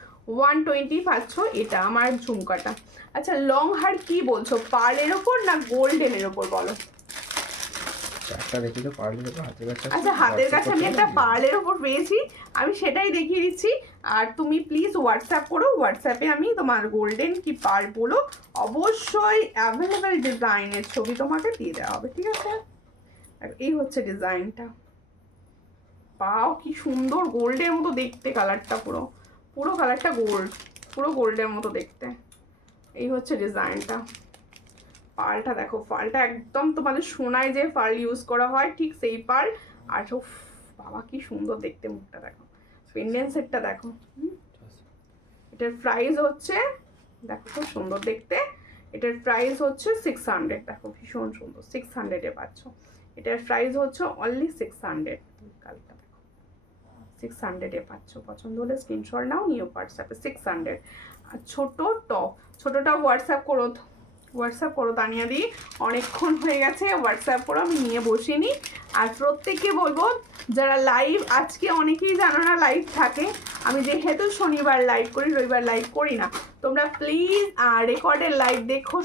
120 পাচ্ছ। এটা আমার ঝুমকাটা। আচ্ছা, লং হার কি বলছো, পার্লের ওপর না গোল্ডেনের ওপর বলো? আচ্ছা, হাতের কাছে আমি একটা পার্লের ওপর পেয়েছি, আমি সেটাই দেখিয়ে দিচ্ছি। আর তুমি প্লিজ হোয়াটসঅ্যাপ করো, হোয়াটসঅ্যাপে আমি তোমার গোল্ডেন কি পার্ল বলো, অবশ্যই অ্যাভেলেবেল ডিজাইনের ছবি তোমাকে দিয়ে দেওয়া হবে। ঠিক আছে। এই হচ্ছে ডিজাইনটা, পাও কি সুন্দর, গোল্ডের মতো দেখতে কালারটা, পুরো কালারটা গোল্ড, পুরো গোল্ডের মতো দেখতে। এই হচ্ছে ডিজাইনটা। পার্লটা দেখো, পার্লটা একদম তোমাদের সোনায় যে পার্ল ইউজ করা হয় ঠিক সেই পার্ল। আর বাবা কি সুন্দর দেখতে, মুখটা দেখো, পেন্ডেন্ট সেটটা দেখো। এটার প্রাইস হচ্ছে, দেখো খুব সুন্দর দেখতে। এটার প্রাইস হচ্ছে 600। দেখো ভীষণ সুন্দর, 600-এ পাচ্ছ। এটার প্রাইস হচ্ছে অনলি 600। কালটা দেখো, 600-এ পাচ্ছ। পছন্দ হলে স্ক্রিনশট নাও, নিও হোয়াটসঅ্যাপে, 600। আর ছোটটা হোয়াটসঅ্যাপ করো তানিয়া দি, অনেকক্ষণ হয়ে গেছে, হোয়াটসঅ্যাপ করো, আমি নিয়ে বসিনি। আর প্রত্যেককে বলবো, যারা লাইভ, আজকে অনেকেই জানো না লাইভ থাকে, আমি যেহেতু শনিবার লাইভ করি, রবিবার লাইভ করি না। তোমরা প্লিজ রেকর্ডেড লাইভ দেখো,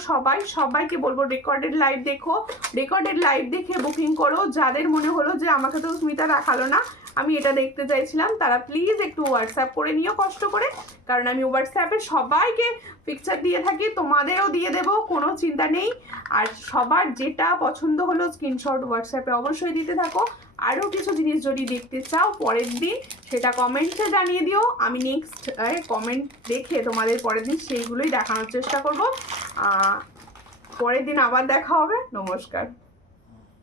সবাইকে বলবো রেকর্ডেড লাইভ দেখো। রেকর্ডেড লাইভ দেখে বুকিং করো। যাদের মনে হলো যে আমাকে তো স্মিতা দেখালো না, আমি এটা দেখতে চাইছিলাম, তারা প্লিজ একটু হোয়াটসঅ্যাপ করে নিও কষ্ট করে, কারণ আমি হোয়াটসঅ্যাপে সবাইকে পিকচার দিয়ে থাকি, তোমাদেরও দিয়ে দেবো, কোনো চিন্তা নেই। আর সবার যেটা পছন্দ হলো স্ক্রিনশট হোয়াটসঅ্যাপে অবশ্যই দিতে থাকো। আরও কিছু জিনিস যদি দেখতে চাও পরের দিন, সেটা কমেন্টে জানিয়ে দিও, আমি নেক্সট কমেন্ট দেখে তোমাদের পরের দিন সেইগুলোই দেখানোর চেষ্টা করব। পরের দিন আবার দেখা হবে। নমস্কার।